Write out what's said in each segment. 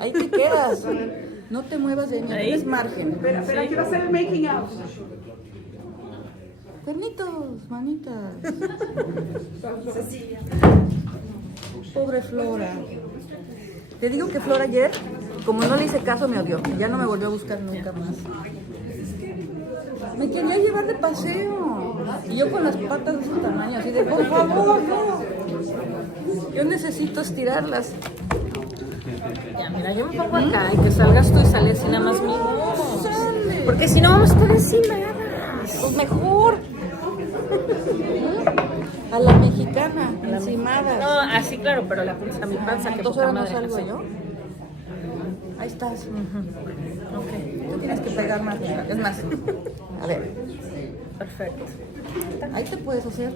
Ahí te quedas. No te muevas de ahí, tienes margen. Pero quiero hacer el making of. Cuernitos, manitas. Pobre Flora. Te digo que Flora ayer, como no le hice caso, me odió. Ya no me volvió a buscar nunca más. Me quería llevar de paseo. Y yo con las patas de ese tamaño, así de, por favor, no. Yo necesito estirarlas. Ya, mira, yo me pongo acá y que salgas tú y sales así nada más mismo. Porque si no vamos a estar encima. Pues mejor. A la mexicana, encimada. No, así claro, pero la panza, mi panza que 2 poca horas no madre, salgo sí. yo. Ahí estás. Ok, Tú tienes que pegar más. Es más, a ver, perfecto. ahí te puedes hacer.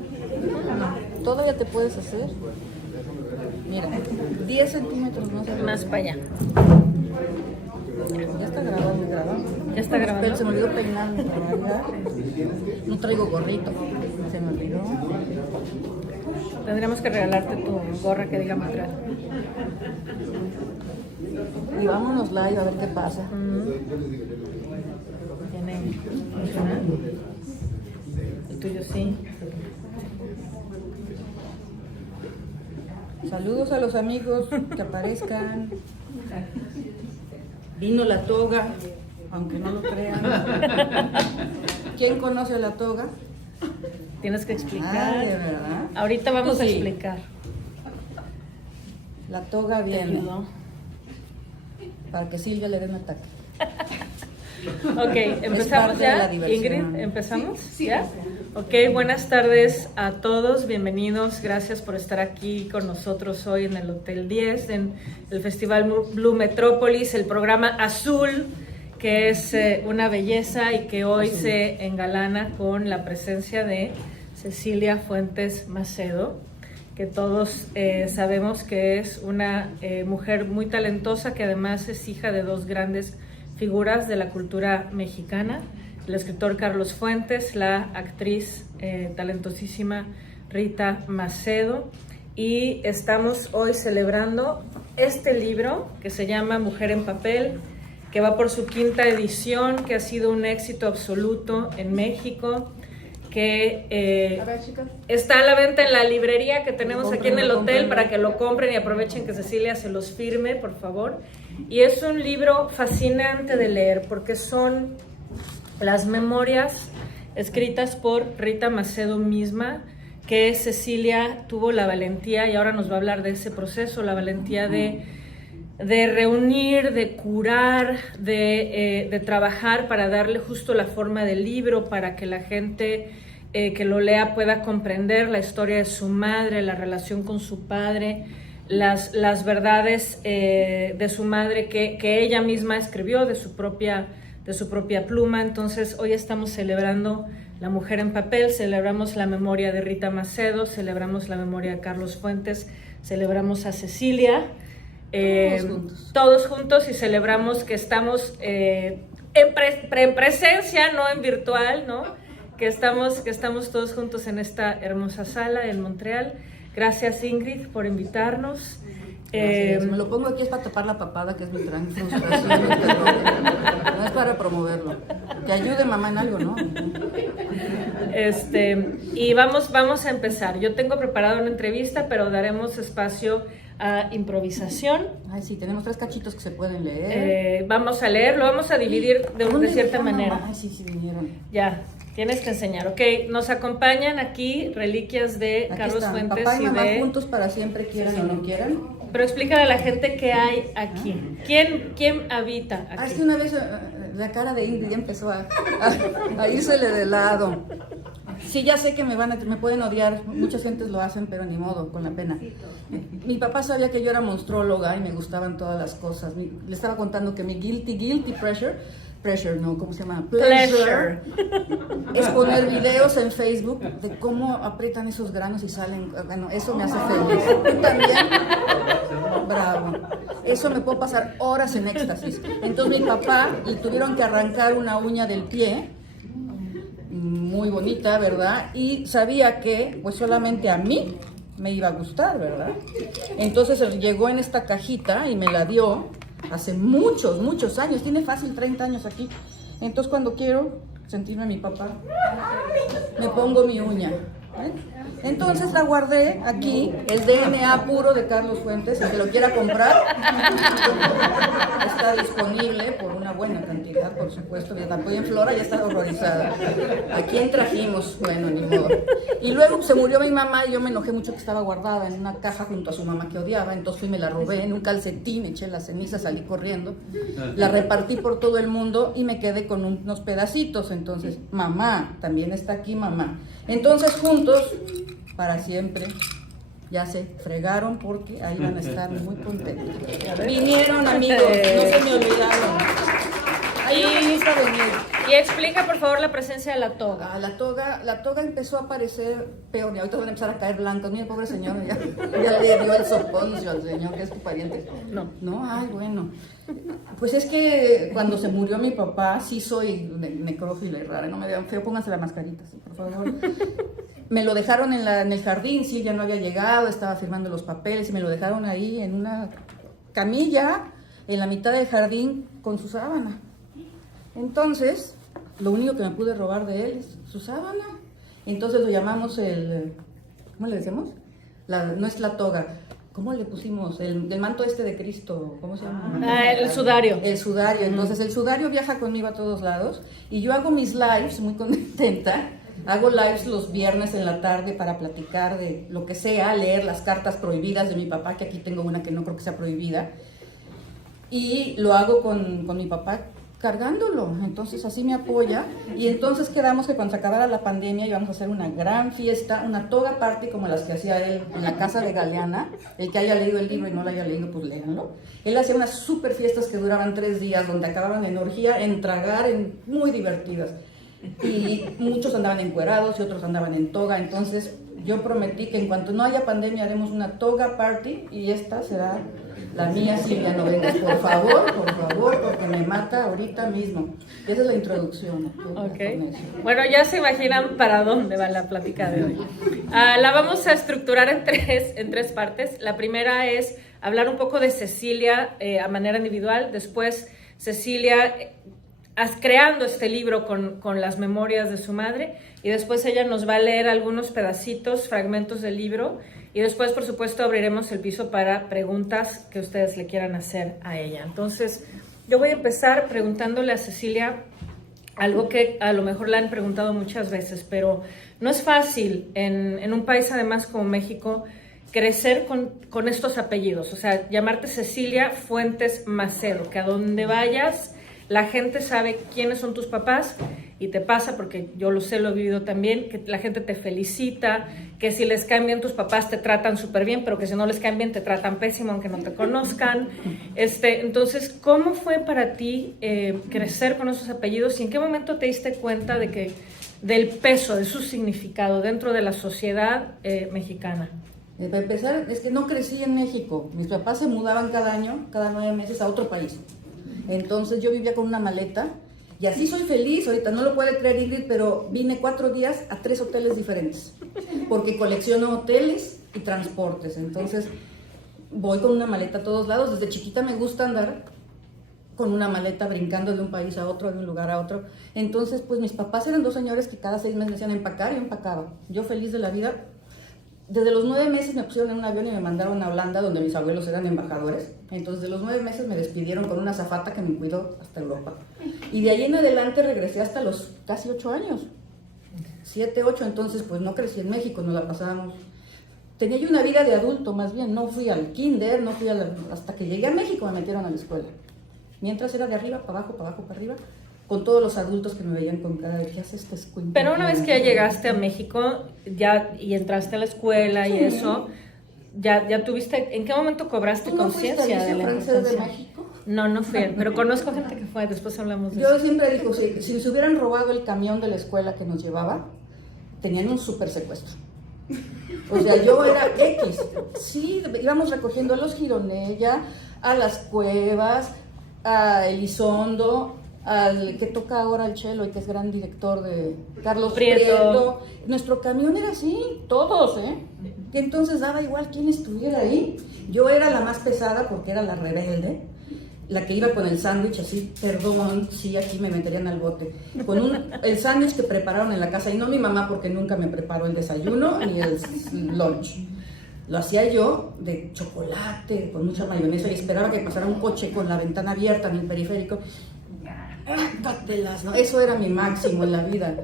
Todavía te puedes hacer. Mira, 10 centímetros más arriba. Más para allá. Ya está grabando, Ya está grabando. Pero se me olvidó peinarme, ¿verdad? No traigo gorrito. Se me olvidó. Tendríamos que regalarte tu gorra que diga Montreal. Y vámonos live a ver qué pasa. Tiene funciona. El tuyo sí. Saludos a los amigos que aparezcan. Vino la toga, aunque no lo crean. ¿Quién conoce a la toga? Tienes que explicar. Ah, ¿de verdad? Ahorita vamos Tú a sí. explicar. La toga Te viene ayudo. para que Silvia le dé un ataque. Ok, empezamos parte de la ya. diversión. Ingrid, ¿empezamos? ¿Ya? Ok, buenas tardes a todos, bienvenidos, gracias por estar aquí con nosotros hoy en el Hotel 10, en el Festival Blue Metrópolis, el programa Azul, que es una belleza y que hoy se engalana con la presencia de Cecilia Fuentes Macedo, que todos sabemos que es una mujer muy talentosa, que además es hija de 2 grandes figuras de la cultura mexicana, el escritor Carlos Fuentes, la actriz talentosísima Rita Macedo, y estamos hoy celebrando este libro que se llama Mujer en Papel, que va por su 5ª edición, que ha sido un éxito absoluto en México, que está a la venta en la librería que tenemos aquí en el hotel para que lo compren y aprovechen que Cecilia se los firme, por favor. Y es un libro fascinante de leer porque son las memorias escritas por Rita Macedo misma, que Cecilia tuvo la valentía, y ahora nos va a hablar de ese proceso, la valentía de reunir, de curar, de trabajar para darle justo la forma del libro, para que la gente que lo lea pueda comprender la historia de su madre, la relación con su padre, las verdades de su madre que ella misma escribió de su propia pluma. Entonces hoy estamos celebrando la Mujer en Papel, celebramos la memoria de Rita Macedo, celebramos la memoria de Carlos Fuentes, celebramos a Cecilia, todos juntos, y celebramos que estamos en presencia, no en virtual, ¿no? Que estamos todos juntos en esta hermosa sala en Montreal. Gracias, Ingrid, por invitarnos. Me lo pongo aquí es para tapar la papada, que es mi gran frustración. No es para promoverlo. Que ayude mamá en algo, ¿no? Y vamos a empezar. Yo tengo preparada una entrevista, pero daremos espacio a improvisación. Ay, sí, tenemos 3 cachitos que se pueden leer. Vamos a leer, lo vamos a dividir de cierta manera. Ay, sí, vinieron. Ya, tienes que enseñar. Ok, nos acompañan aquí reliquias de Aquí Carlos están, Fuentes papá y mamá de... juntos para siempre, quieran o no quieran. Pero explícale a la gente qué hay aquí. ¿Quién habita aquí? Es que una vez la cara de Ingrid ya empezó a írsele de lado. Sí, ya sé que me pueden odiar, muchas gentes lo hacen, pero ni modo, con la pena. Mi papá sabía que yo era monstróloga y me gustaban todas las cosas. Le estaba contando que mi guilty pleasure, no, ¿cómo se llama? Pleasure. Es poner videos en Facebook de cómo aprietan esos granos y salen. Bueno, eso me hace feliz. ¿Tú también? Bravo. Eso me puedo pasar horas en éxtasis. Entonces mi papá le tuvieron que arrancar una uña del pie, muy bonita, ¿verdad? Y sabía que pues solamente a mí me iba a gustar, ¿verdad? Entonces llegó en esta cajita y me la dio hace muchos, muchos años, tiene fácil 30 años aquí. Entonces cuando quiero sentirme a mi papá, me pongo mi uña. Entonces la guardé aquí, el DNA puro de Carlos Fuentes, el que lo quiera comprar, está disponible por una buena cantidad, por supuesto. Ya tampoco en Flora ya está horrorizada. ¿A quién trajimos? Bueno, ni modo. Y luego se murió mi mamá y yo me enojé mucho que estaba guardada en una caja junto a su mamá que odiaba. Entonces fui y me la robé en un calcetín, eché las cenizas, salí corriendo. La repartí por todo el mundo y me quedé con unos pedacitos. Entonces, mamá, también está aquí mamá. Entonces juntos, para siempre, ya se fregaron porque ahí van a estar muy contentos. Vinieron amigos, no se me olvidaron. Ahí me gusta venir. Y explica por favor la presencia de la toga. Ah, la toga empezó a aparecer peor y ahorita van a empezar a caer blancos. Mira, pobre señor, ya le dio el soponcio al señor, que es tu pariente. No, ay, bueno. Pues es que cuando se murió mi papá, sí soy necrófila y rara, no me vean feo, pónganse la mascarita, sí, por favor. Me lo dejaron en el jardín, sí, ya no había llegado, estaba firmando los papeles y me lo dejaron ahí en una camilla en la mitad del jardín con su sábana. Entonces, lo único que me pude robar de él es su sábana. Entonces lo llamamos ¿cómo le decimos? No es la toga. ¿Cómo le pusimos? El manto este de Cristo, ¿cómo se llama? El sudario. El sudario. Entonces el sudario viaja conmigo a todos lados y yo hago mis lives muy contenta. Hago lives los viernes en la tarde para platicar de lo que sea, leer las cartas prohibidas de mi papá, que aquí tengo una que no creo que sea prohibida. Y lo hago con mi papá cargándolo, entonces así me apoya. Y entonces quedamos que cuando se acabara la pandemia íbamos a hacer una gran fiesta, una toga party como las que hacía él en la casa de Galeana. El que haya leído el libro y no lo haya leído, pues léanlo. Él hacía unas super fiestas que duraban 3 días, donde acababan en orgía, en tragar, muy divertidas. Y muchos andaban encuerados y otros andaban en toga. Entonces yo prometí que en cuanto no haya pandemia haremos una toga party y esta será la mía, Silvia Novenas, por favor, porque me mata ahorita mismo. Esa es la introducción. Okay. Bueno, ya se imaginan para dónde va la plática de hoy. La vamos a estructurar en tres partes. La primera es hablar un poco de Cecilia a manera individual. Después, Cecilia creando este libro con las memorias de su madre. Y después ella nos va a leer algunos pedacitos, fragmentos del libro. Y después, por supuesto, abriremos el piso para preguntas que ustedes le quieran hacer a ella. Entonces, yo voy a empezar preguntándole a Cecilia algo que a lo mejor le han preguntado muchas veces, pero no es fácil en un país además como México crecer con estos apellidos. O sea, llamarte Cecilia Fuentes Macedo, que a donde vayas la gente sabe quiénes son tus papás. Y te pasa, porque yo lo sé, lo he vivido también, que la gente te felicita, que si les caen bien tus papás te tratan súper bien, pero que si no les caen bien te tratan pésimo aunque no te conozcan. Entonces, ¿cómo fue para ti crecer con esos apellidos y en qué momento te diste cuenta del peso, de su significado dentro de la sociedad mexicana? Para empezar, es que no crecí en México. Mis papás se mudaban cada año, cada 9 meses a otro país. Entonces yo vivía con una maleta. Y así soy feliz, ahorita no lo puede creer Ingrid, pero vine 4 días a 3 hoteles diferentes, porque colecciono hoteles y transportes, entonces voy con una maleta a todos lados. Desde chiquita me gusta andar con una maleta brincando de un país a otro, de un lugar a otro. Entonces, pues mis papás eran 2 señores que cada 6 meses me decían empacar y empacaba. Yo feliz de la vida. Desde los 9 meses me pusieron en un avión y me mandaron a Holanda, donde mis abuelos eran embajadores. Entonces, de los 9 meses me despidieron con una azafata que me cuidó hasta Europa. Y de ahí en adelante regresé hasta los casi 8 años. 7, 8, entonces pues no crecí en México, nos la pasábamos. Tenía yo una vida de adulto, más bien, no fui al kinder, no fui hasta que llegué a México me metieron a la escuela. Mientras era de arriba para abajo, para abajo, con todos los adultos que me veían con cara de ¿qué hace este escuincle? Pero una vez que ya llegaste a México y entraste a la escuela y eso, ya tuviste, ¿en qué momento cobraste conciencia de la francés de México? No fui, pero conozco gente que fue, después hablamos de yo eso. Yo siempre digo, si se hubieran robado el camión de la escuela que nos llevaba, tenían un súper secuestro. O sea, yo era X. Sí, íbamos recogiendo a los Gironella, a las Cuevas, a Elizondo, al que toca ahora el cello y que es gran director de Carlos Prieto. Nuestro camión era así, todos, que entonces daba igual quién estuviera ahí. Yo era la más pesada porque era la rebelde. la que iba con el sándwich así, perdón, sí, aquí me meterían al bote, con el sándwich que prepararon en la casa, y no mi mamá porque nunca me preparó el desayuno ni el lunch. Lo hacía yo de chocolate, con mucha mayonesa, y esperaba que pasara un coche con la ventana abierta en el periférico. ¿No? Eso era mi máximo en la vida.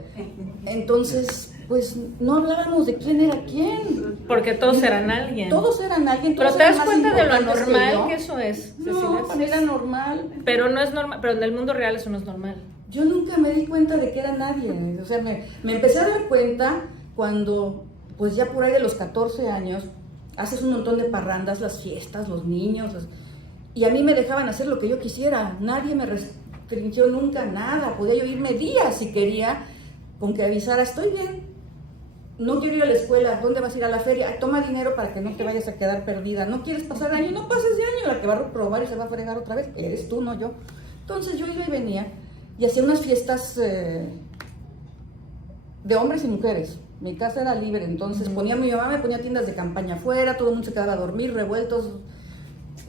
Entonces, pues no hablábamos de quién era quién. Porque todos eran alguien. Todos eran alguien. Pero Todos te eran das más cuenta de lo importantes normal que que eso es. No, Cecilia? para mí era normal. Pero no es normal, pero en el mundo real eso no es normal. Yo nunca me di cuenta de que era nadie. O sea, me empecé a dar cuenta cuando, pues ya por ahí de los 14 años, haces un montón de parrandas, las fiestas, los niños, y a mí me dejaban hacer lo que yo quisiera. Nadie me restringió nunca nada. Podía yo irme días si quería, con que avisara, estoy bien, no quiero ir a la escuela, ¿dónde vas a ir a la feria? Ay, toma dinero para que no te vayas a quedar perdida. No quieres pasar año, no pases de año. La que va a reprobar y se va a fregar otra vez eres tú, no yo. Entonces yo iba y venía y hacía unas fiestas de hombres y mujeres. Mi casa era libre, entonces mi mamá me ponía tiendas de campaña afuera, todo el mundo se quedaba a dormir, revueltos,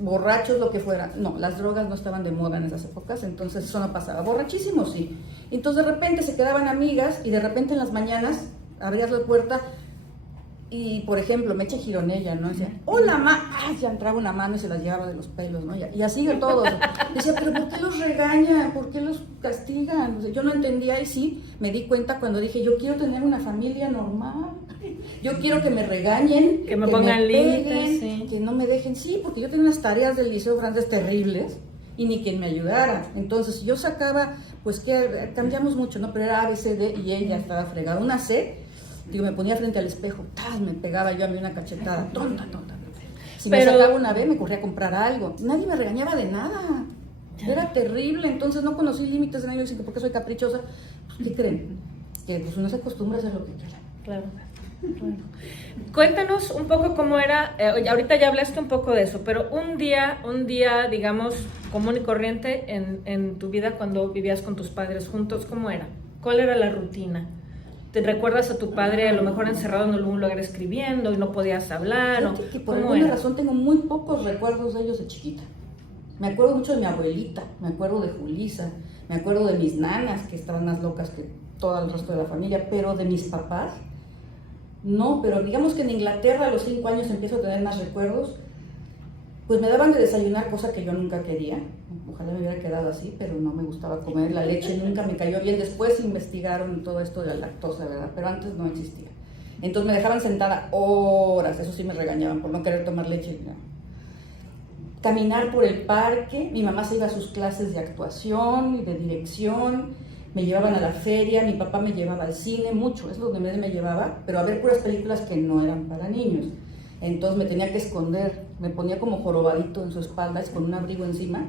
borrachos, lo que fuera. No, las drogas no estaban de moda en esas épocas, entonces eso no pasaba. Borrachísimos, sí. Entonces de repente se quedaban amigas y de repente en las mañanas abrías la puerta y, por ejemplo, Meche Gironella, ¿no? Decía, hola, ya entraba una mano y se las llevaba de los pelos, ¿no? Y así de todos. Decía, pero ¿por qué los regañan? ¿Por qué los castigan? O sea, yo no entendía y sí, me di cuenta cuando dije, yo quiero tener una familia normal. Yo quiero que me regañen, que me pongan límites, peguen, sí. Que no me dejen, sí, porque yo tenía unas tareas del liceo francés terribles y ni quien me ayudara. Entonces yo sacaba, pues que cambiamos mucho, ¿no? Pero era A, B, C, D y ella estaba fregada. Una C, digo, me ponía frente al espejo, me pegaba yo a mí una cachetada, tonta. Si me sacaba una B, me corría a comprar algo. Nadie me regañaba de nada. Era terrible, entonces no conocí límites de nadie. Dicen que porque soy caprichosa, pues, ¿qué creen? Que pues uno se acostumbra a hacer lo que quiera. Claro. Bueno. Cuéntanos un poco cómo era, ahorita ya hablaste un poco de eso, pero un día, digamos, común y corriente en tu vida cuando vivías con tus padres juntos, ¿cómo era? ¿Cuál era la rutina? ¿Te recuerdas a tu padre a lo mejor encerrado en algún lugar escribiendo y no podías hablar? Fíjate que por alguna razón tengo muy pocos recuerdos de ellos de chiquita. Me acuerdo mucho de mi abuelita, me acuerdo de Julisa, me acuerdo de mis nanas, que estaban más locas que todo el resto de la familia, pero de mis papás, no. Pero digamos que en Inglaterra a los 5 años empiezo a tener más recuerdos. Pues me daban de desayunar, cosa que yo nunca quería. Ojalá me hubiera quedado así, pero no me gustaba comer. La leche nunca me cayó bien. Después investigaron todo esto de la lactosa, ¿verdad? Pero antes no existía. Entonces me dejaban sentada horas, eso sí me regañaban por no querer tomar leche. No. Caminar por el parque, mi mamá se iba a sus clases de actuación y de dirección, me llevaban a la feria, mi papá me llevaba al cine, mucho, es donde me llevaba, pero a ver puras películas que no eran para niños. Entonces me tenía que esconder, me ponía como jorobadito en su espalda, con un abrigo encima,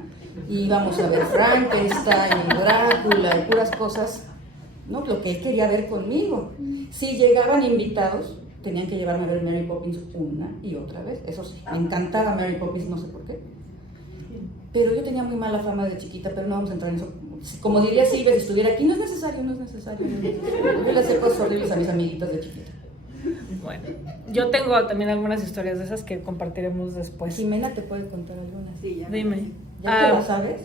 y íbamos a ver Frankenstein, Drácula y puras cosas, ¿no? Lo que él quería ver conmigo. Si llegaban invitados, tenían que llevarme a ver Mary Poppins una y otra vez, eso sí, me encantaba Mary Poppins, no sé por qué. Pero yo tenía muy mala fama de chiquita, pero no vamos a entrar en eso. Como diría Silvia, si estuviera aquí, no es necesario. Yo le hacía cosas horribles a mis amiguitas de chiquita. Bueno, yo tengo también algunas historias de esas que compartiremos después. Jimena te puede contar algunas. Sí, ya. Dime. ¿Ya te lo sabes?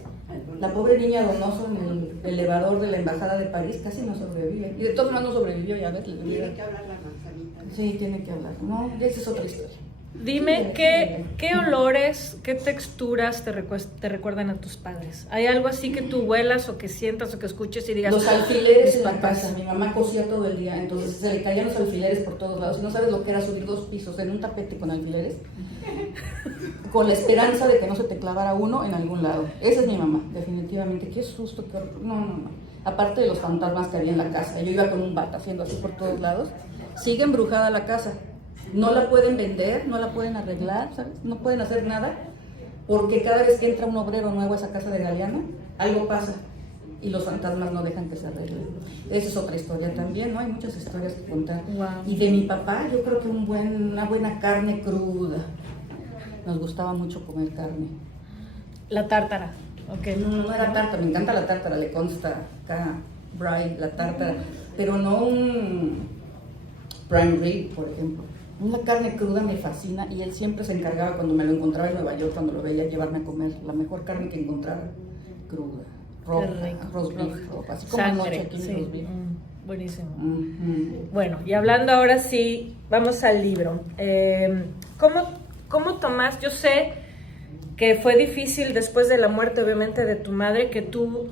La pobre niña Donoso en el elevador de la embajada de París casi no sobrevive. Y de todos modos no sobrevivió, ya ves. Tiene que hablar la manzanita. Sí, tiene que hablar. No, esa es otra historia. Dime, ¿qué olores, qué texturas te recuerdan a tus padres? ¿Hay algo así que tú huelas o que sientas o que escuches y digas? Los alfileres en la casa. Mi mamá cosía todo el día, entonces se le caían los alfileres por todos lados. Y no sabes lo que era subir 2 pisos en un tapete con alfileres, con la esperanza de que no se te clavara uno en algún lado. Esa es mi mamá, definitivamente. Qué susto, qué horror. No. Aparte de los fantasmas que había en la casa. Yo iba con un bata haciendo así por todos lados. Sigue embrujada la casa. No la pueden vender, no la pueden arreglar, ¿sabes? No pueden hacer nada, porque cada vez que entra un obrero nuevo a esa casa de Galeana, algo pasa y los fantasmas no dejan que se arregle. Esa es otra historia también, ¿no? Hay muchas historias que contar. Wow. Y de mi papá, yo creo que una buena carne cruda. Nos gustaba mucho comer carne. La tártara. Okay. No era tártara, me encanta la tártara, le consta acá, Brian, la tártara, pero no un prime rib, por ejemplo. La carne cruda me fascina y él siempre se encargaba cuando me lo encontraba en Nueva York, cuando lo veía, llevarme a comer la mejor carne que encontrara, cruda, roja, roast beef, roja, así como anoche aquí en roast beef. Buenísimo. Mm-hmm. Bueno, y hablando ahora sí, vamos al libro. ¿Cómo tomás? Yo sé que fue difícil después de la muerte, obviamente, de tu madre, que tú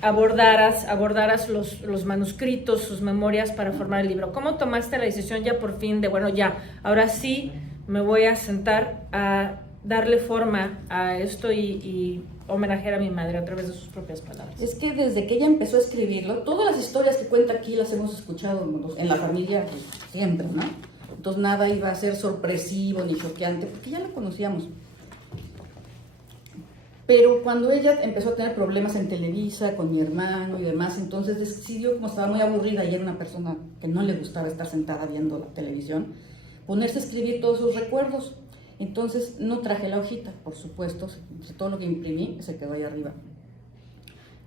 abordaras los manuscritos, sus memorias para formar el libro. ¿Cómo tomaste la decisión ya por fin de, bueno, ya, ahora sí me voy a sentar a darle forma a esto y homenajear a mi madre a través de sus propias palabras? Es que desde que ella empezó a escribirlo, todas las historias que cuenta aquí las hemos escuchado en la familia pues, siempre, ¿no? Entonces nada iba a ser sorpresivo ni choqueante, porque ya lo conocíamos. Pero cuando ella empezó a tener problemas en Televisa, con mi hermano y demás, entonces decidió, como estaba muy aburrida y era una persona que no le gustaba estar sentada viendo la televisión, ponerse a escribir todos sus recuerdos. Entonces no traje la hojita, por supuesto, todo lo que imprimí se quedó ahí arriba.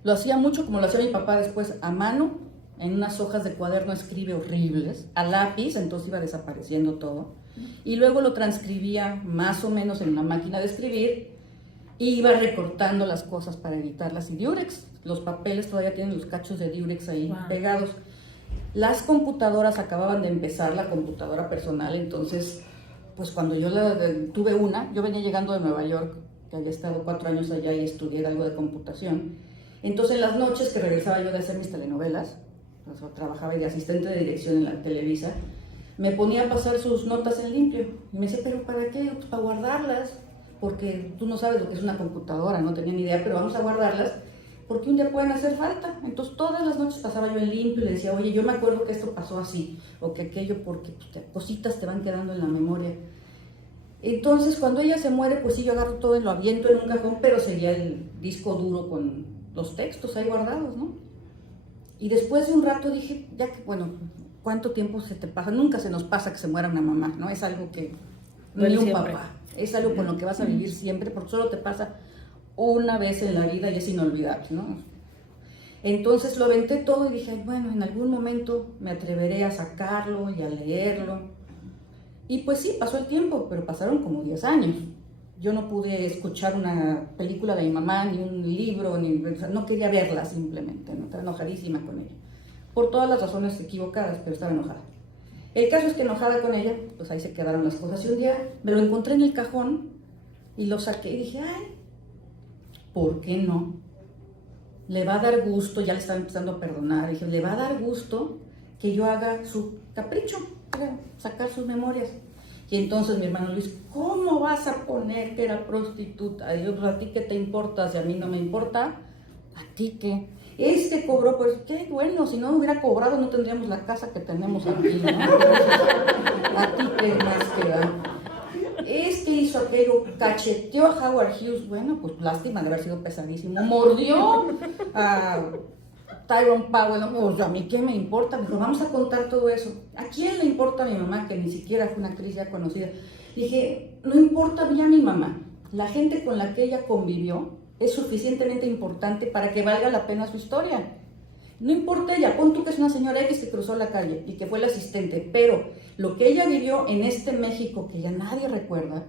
Lo hacía mucho como lo hacía mi papá después, a mano, en unas hojas de cuaderno escribe horribles, a lápiz, entonces iba desapareciendo todo, y luego lo transcribía más o menos en una máquina de escribir, y iba recortando las cosas para editarlas, y Durex, los papeles todavía tienen los cachos de Durex ahí pegados. Las computadoras acababan de empezar, la computadora personal, entonces pues cuando yo tuve una, yo venía llegando de Nueva York, que había estado 4 años allá y estudié algo de computación. Entonces en las noches que regresaba yo de hacer mis telenovelas, pues, trabajaba de asistente de dirección en la Televisa, me ponía a pasar sus notas en limpio. Y me decía, ¿pero para qué? Pues para guardarlas, porque tú no sabes lo que es una computadora, no tenía ni idea, pero vamos a guardarlas, porque un día pueden hacer falta. Entonces todas las noches pasaba yo en limpio y le decía, oye, yo me acuerdo que esto pasó así, o que aquello, porque pues, cositas te van quedando en la memoria. Entonces cuando ella se muere, pues sí, yo agarro todo y lo aviento en un cajón, pero sería el disco duro con los textos ahí guardados, ¿no? Y después de un rato dije, ya que, bueno, ¿cuánto tiempo se te pasa? Nunca se nos pasa que se muera una mamá, ¿no? Es algo que ni un papá, es algo con lo que vas a vivir siempre, porque solo te pasa una vez en la vida y es inolvidable, ¿no? Entonces lo aventé todo y dije, bueno, en algún momento me atreveré a sacarlo y a leerlo. Y pues sí, pasó el tiempo, pero pasaron como 10 años. Yo no pude escuchar una película de mi mamá, ni un libro, no quería verla simplemente, ¿no? Estaba enojadísima con ella. Por todas las razones equivocadas, pero estaba enojada. El caso es que enojada con ella, pues ahí se quedaron las cosas. Y un día me lo encontré en el cajón y lo saqué y dije, ay, ¿por qué no? Le va a dar gusto, ya le estaba empezando a perdonar, dije, le va a dar gusto que yo haga su capricho, sacar sus memorias. Y entonces mi hermano Luis, ¿cómo vas a poner que era prostituta? Y yo, ¿a ti qué te importa? Si a mí no me importa, ¿a ti qué? Este cobró, pues qué bueno, si no hubiera cobrado no tendríamos la casa que tenemos aquí, ¿no? ¿A ti qué más que da? Es que hizo aquello, cacheteó a Howard Hughes, bueno, pues lástima de haber sido pesadísimo, mordió a Tyrone Powell, no, pues a mí qué me importa, me dijo, vamos a contar todo eso. ¿A quién le importa a mi mamá, que ni siquiera fue una actriz ya conocida? Dije, no importa ya mi mamá, la gente con la que ella convivió es suficientemente importante para que valga la pena su historia. No importa ella, pon tú que es una señora X que cruzó la calle y que fue la asistente, pero lo que ella vivió en este México que ya nadie recuerda,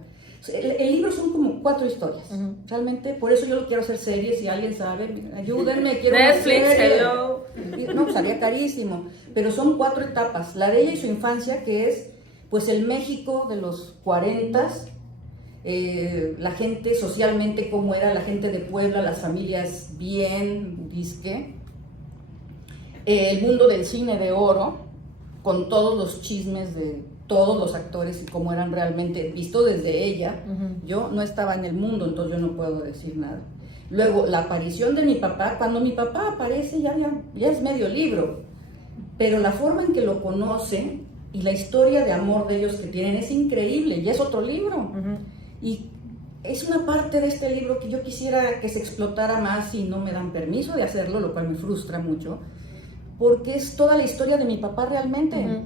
el libro son como 4 historias, realmente, por eso yo lo quiero hacer serie, si alguien sabe, ayúdenme, quiero Netflix, hello. No, pues haría carísimo, pero son 4 etapas, la de ella y su infancia, que es pues el México de los 40s, la gente socialmente cómo era, la gente de Puebla, las familias bien, disque, el mundo del cine de oro, con todos los chismes de todos los actores y cómo eran realmente, visto desde ella. Yo no estaba en el mundo, entonces yo no puedo decir nada. Luego, la aparición de mi papá, cuando mi papá aparece ya es medio libro, pero la forma en que lo conoce y la historia de amor de ellos que tienen es increíble, ya es otro libro. Y es una parte de este libro que yo quisiera que se explotara más y no me dan permiso de hacerlo, lo cual me frustra mucho, porque es toda la historia de mi papá realmente.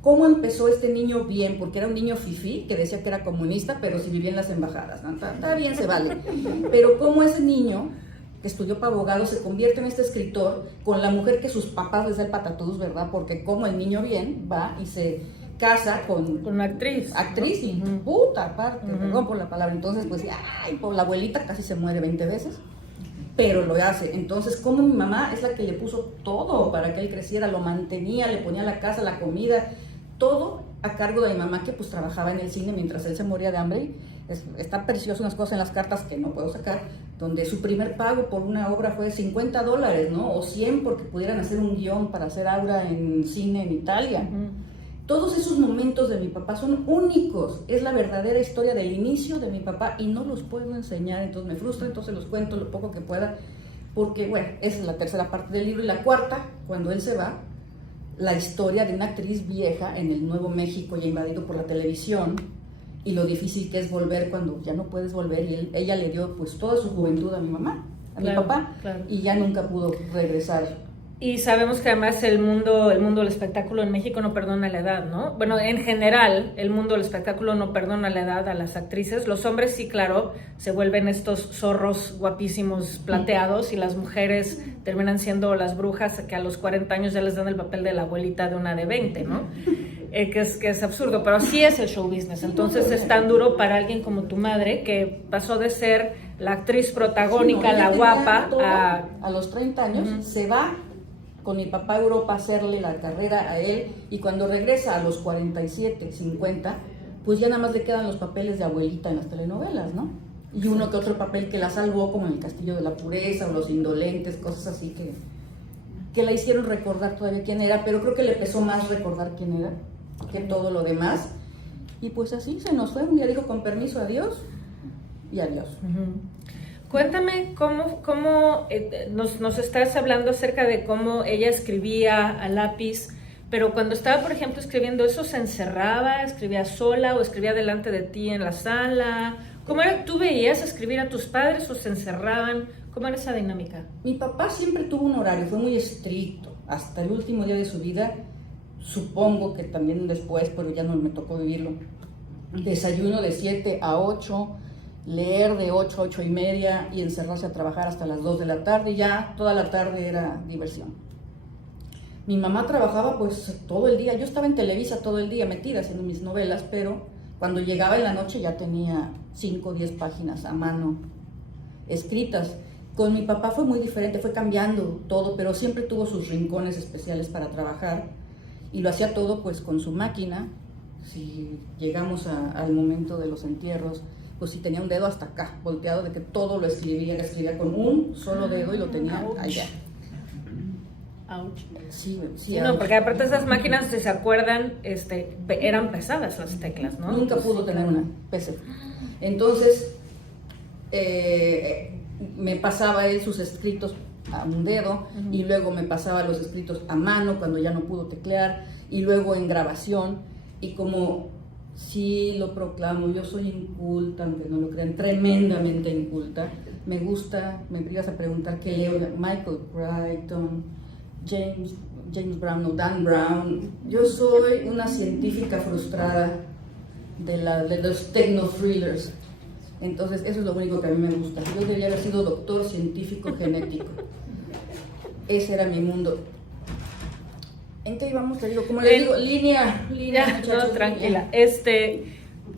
¿Cómo empezó este niño bien? Porque era un niño fifí que decía que era comunista, pero si vivía en las embajadas, ¿no? Está bien, se vale. Pero cómo ese niño que estudió para abogado se convierte en este escritor con la mujer que sus papás les da el patatús, ¿verdad? Porque como el niño bien va y se casa con una actriz. Actriz y puta aparte, perdón por la palabra. Entonces, pues, ay, por la abuelita casi se muere 20 veces, pero lo hace. Entonces, como mi mamá es la que le puso todo para que él creciera, lo mantenía, le ponía la casa, la comida, todo a cargo de mi mamá, que pues trabajaba en el cine mientras él se moría de hambre. Está precioso unas cosas en las cartas que no puedo sacar, donde su primer pago por una obra fue $50, ¿no? O 100 porque pudieran hacer un guión para hacer Aura en cine en Italia. Todos esos momentos de mi papá son únicos, es la verdadera historia del inicio de mi papá y no los puedo enseñar, entonces me frustra, entonces los cuento lo poco que pueda, porque bueno, esa es la tercera parte del libro. Y la cuarta, cuando él se va, la historia de una actriz vieja en el Nuevo México ya invadido por la televisión y lo difícil que es volver cuando ya no puedes volver, y ella le dio pues toda su juventud a mi mamá, a mi papá, y ya nunca pudo regresar. Y sabemos que además el mundo del espectáculo en México no perdona la edad, ¿no? Bueno, en general, el mundo del espectáculo no perdona la edad a las actrices. Los hombres sí, claro, se vuelven estos zorros guapísimos plateados, y las mujeres terminan siendo las brujas que a los 40 años ya les dan el papel de la abuelita de una de 20, ¿no? Que es absurdo, pero así es el show business. Entonces es tan duro para alguien como tu madre, que pasó de ser la actriz protagónica, la guapa, a los 30 años, se va con mi papá a Europa a hacerle la carrera a él, y cuando regresa a los 47, 50, pues ya nada más le quedan los papeles de abuelita en las telenovelas, ¿no? Y uno que otro papel que la salvó, como en El Castillo de la Pureza o Los Indolentes, cosas así que la hicieron recordar todavía quién era, pero creo que le pesó más recordar quién era que todo lo demás. Y pues así se nos fue. Un día dijo con permiso, adiós, y adiós. Cuéntame cómo nos estás hablando acerca de cómo ella escribía a lápiz, pero cuando estaba, por ejemplo, escribiendo eso, ¿se encerraba, escribía sola o escribía delante de ti en la sala? ¿Cómo era? ¿Tú veías escribir a tus padres o se encerraban? ¿Cómo era esa dinámica? Mi papá siempre tuvo un horario, fue muy estricto, hasta el último día de su vida, supongo que también después, pero ya no me tocó vivirlo. Desayuno de 7 a 8, leer de 8 a 8 y media y encerrarse a trabajar hasta las 2 de la tarde, y ya toda la tarde era diversión. Mi mamá trabajaba pues todo el día, yo estaba en Televisa todo el día metida haciendo mis novelas, pero cuando llegaba en la noche ya tenía 5 o 10 páginas a mano escritas. Con mi papá fue muy diferente, fue cambiando todo, pero siempre tuvo sus rincones especiales para trabajar, y lo hacía todo pues con su máquina. Si llegamos al momento de los entierros, pues si tenía un dedo hasta acá, volteado, de que todo lo escribía con un solo dedo y lo tenía allá. Ouch. Sí, no, porque aparte esas máquinas, si se acuerdan, eran pesadas las teclas, ¿no? Nunca pudo tener una PC. Entonces, me pasaba él sus escritos a un dedo, y luego me pasaba los escritos a mano cuando ya no pudo teclear, y luego en grabación. Y como sí lo proclamo, yo soy inculta, aunque no lo crean, tremendamente inculta. Me gusta, me ibas a preguntar qué leo, Michael Crichton, James Brown o Dan Brown. Yo soy una científica frustrada de los techno-thrillers. Entonces eso es lo único que a mí me gusta. Yo debería haber sido doctor científico genético. Ese era mi mundo. ¿En qué íbamos? Te digo, como les digo, línea, no, tranquila.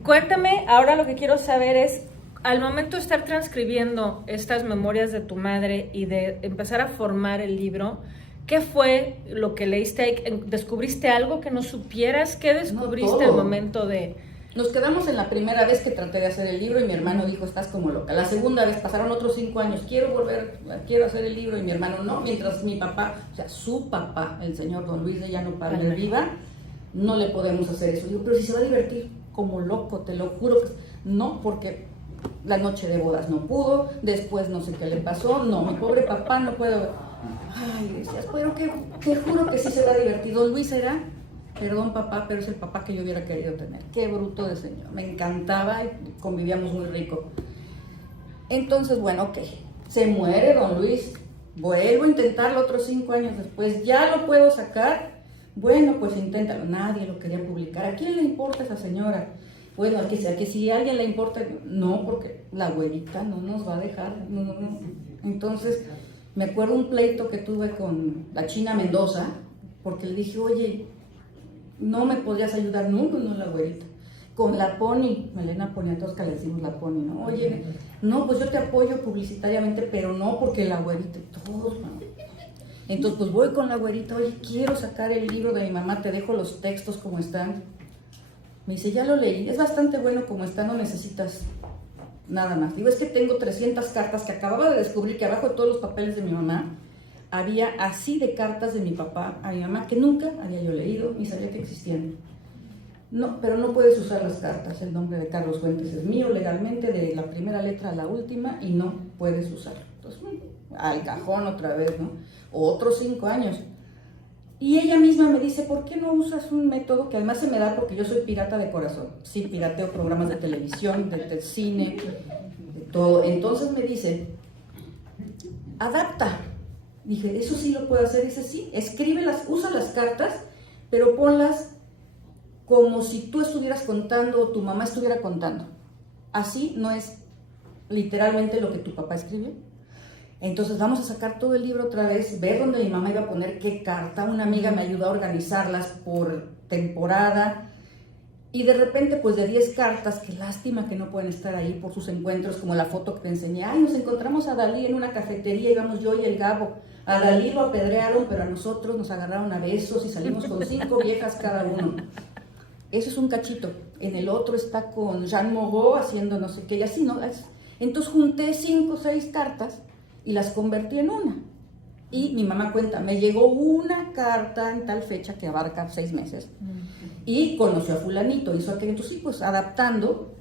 Cuéntame, ahora lo que quiero saber es, al momento de estar transcribiendo estas memorias de tu madre y de empezar a formar el libro, ¿qué fue lo que leíste ahí? ¿Descubriste algo que no supieras? ¿Qué descubriste al momento de...? Nos quedamos en la primera vez que traté de hacer el libro, y mi hermano dijo, estás como loca. La segunda vez, pasaron otros 5 años, quiero hacer el libro, y mi hermano no, mientras mi papá, o sea, su papá, el señor Don Luis de Llano Parler viva, no le podemos hacer eso. Digo, pero si se va a divertir como loco, te lo juro que no, porque la noche de bodas no pudo, después no sé qué le pasó, no, mi pobre papá no puedo. Ay, decías, pero que te juro que sí se va a divertir. Don Luis era... Perdón papá, pero es el papá que yo hubiera querido tener. Qué bruto de señor. Me encantaba y convivíamos muy rico. Entonces, bueno, ok. Se muere Don Luis. Vuelvo a intentarlo otros 5 años después. Ya lo puedo sacar. Bueno, pues inténtalo. Nadie lo quería publicar. ¿A quién le importa esa señora? Bueno, a que si a alguien le importa, no, porque la abuelita no nos va a dejar. No. Entonces, me acuerdo un pleito que tuve con la China Mendoza, porque le dije, oye, no me podrías ayudar nunca, no, la güerita. Con la Pony, Melena Poniatowska le decimos la Pony, ¿no? Oye, no, pues yo te apoyo publicitariamente, pero no porque la güerita, todos, ¿no? Entonces, pues voy con la güerita, oye, quiero sacar el libro de mi mamá, te dejo los textos como están. Me dice, ya lo leí, es bastante bueno como está, no necesitas nada más. Digo, es que tengo 300 cartas que acababa de descubrir que abajo de todos los papeles de mi mamá había así de cartas de mi papá a mi mamá que nunca había yo leído ni sabía que existían. No, pero no puedes usar las cartas, el nombre de Carlos Fuentes es mío legalmente, de la primera letra a la última, y no puedes usarlo. Entonces, al cajón otra vez, ¿no? Otros 5 años. Y ella misma me dice, ¿por qué no usas un método que además se me da porque yo soy pirata de corazón? Sí, pirateo programas de televisión, de cine, de todo. Entonces me dice, adapta. Dije, eso sí lo puedo hacer. Dice, sí, escríbelas, usa las cartas, pero ponlas como si tú estuvieras contando o tu mamá estuviera contando. Así no es literalmente lo que tu papá escribió. Entonces vamos a sacar todo el libro otra vez, ver dónde mi mamá iba a poner qué carta. Una amiga me ayudó a organizarlas por temporada. Y de repente, pues de 10 cartas, qué lástima que no pueden estar ahí por sus encuentros, como la foto que te enseñé. Ay, nos encontramos a Dalí en una cafetería, íbamos yo y el Gabo. A Dalí lo apedrearon, pero a nosotros nos agarraron a besos y salimos con 5 viejas cada uno. Eso es un cachito. En el otro está con Jean Moreau haciendo no sé qué, y así, ¿no? Entonces junté 5 o 6 cartas y las convertí en una. Y mi mamá cuenta, me llegó una carta en tal fecha que abarca 6 meses. Y conoció a fulanito, hizo aquello. Entonces sí, pues adaptando,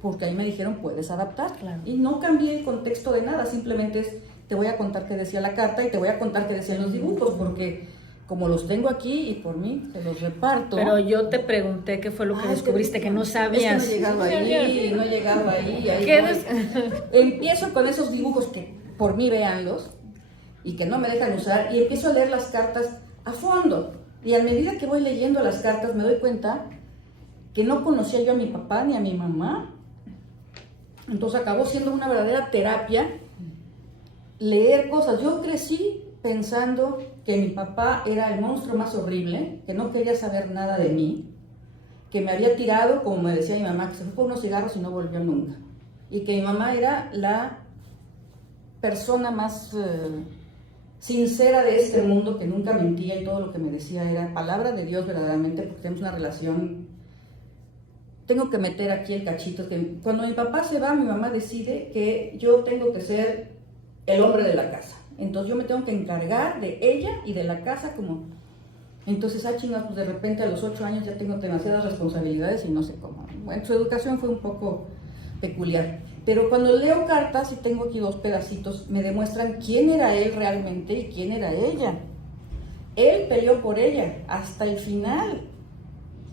porque ahí me dijeron, puedes adaptar. Claro. Y no cambié el contexto de nada, simplemente es, te voy a contar qué decía la carta y te voy a contar qué decían los dibujos, porque como los tengo aquí y por mí te los reparto. Pero yo te pregunté qué fue lo que descubriste que no sabías. Es que no he llegado ahí. Empiezo con esos dibujos que por mí véanlos y que no me dejan usar, y empiezo a leer las cartas a fondo. Y a medida que voy leyendo las cartas me doy cuenta que no conocía yo a mi papá ni a mi mamá. Entonces acabó siendo una verdadera terapia leer cosas. Yo crecí pensando que mi papá era el monstruo más horrible, que no quería saber nada de mí, que me había tirado, como me decía mi mamá, que se fue por unos cigarros y no volvió nunca. Y que mi mamá era la persona más sincera de este mundo, que nunca mentía y todo lo que me decía era palabra de Dios verdaderamente, porque tenemos una relación. Tengo que meter aquí el cachito, que cuando mi papá se va, mi mamá decide que yo tengo que ser el hombre de la casa. Entonces yo me tengo que encargar de ella y de la casa como... Entonces, chingas, pues de repente a los 8 años ya tengo demasiadas responsabilidades y no sé cómo. Bueno, su educación fue un poco peculiar. Pero cuando leo cartas, y tengo aquí 2 pedacitos, me demuestran quién era él realmente y quién era ella. Él peleó por ella hasta el final.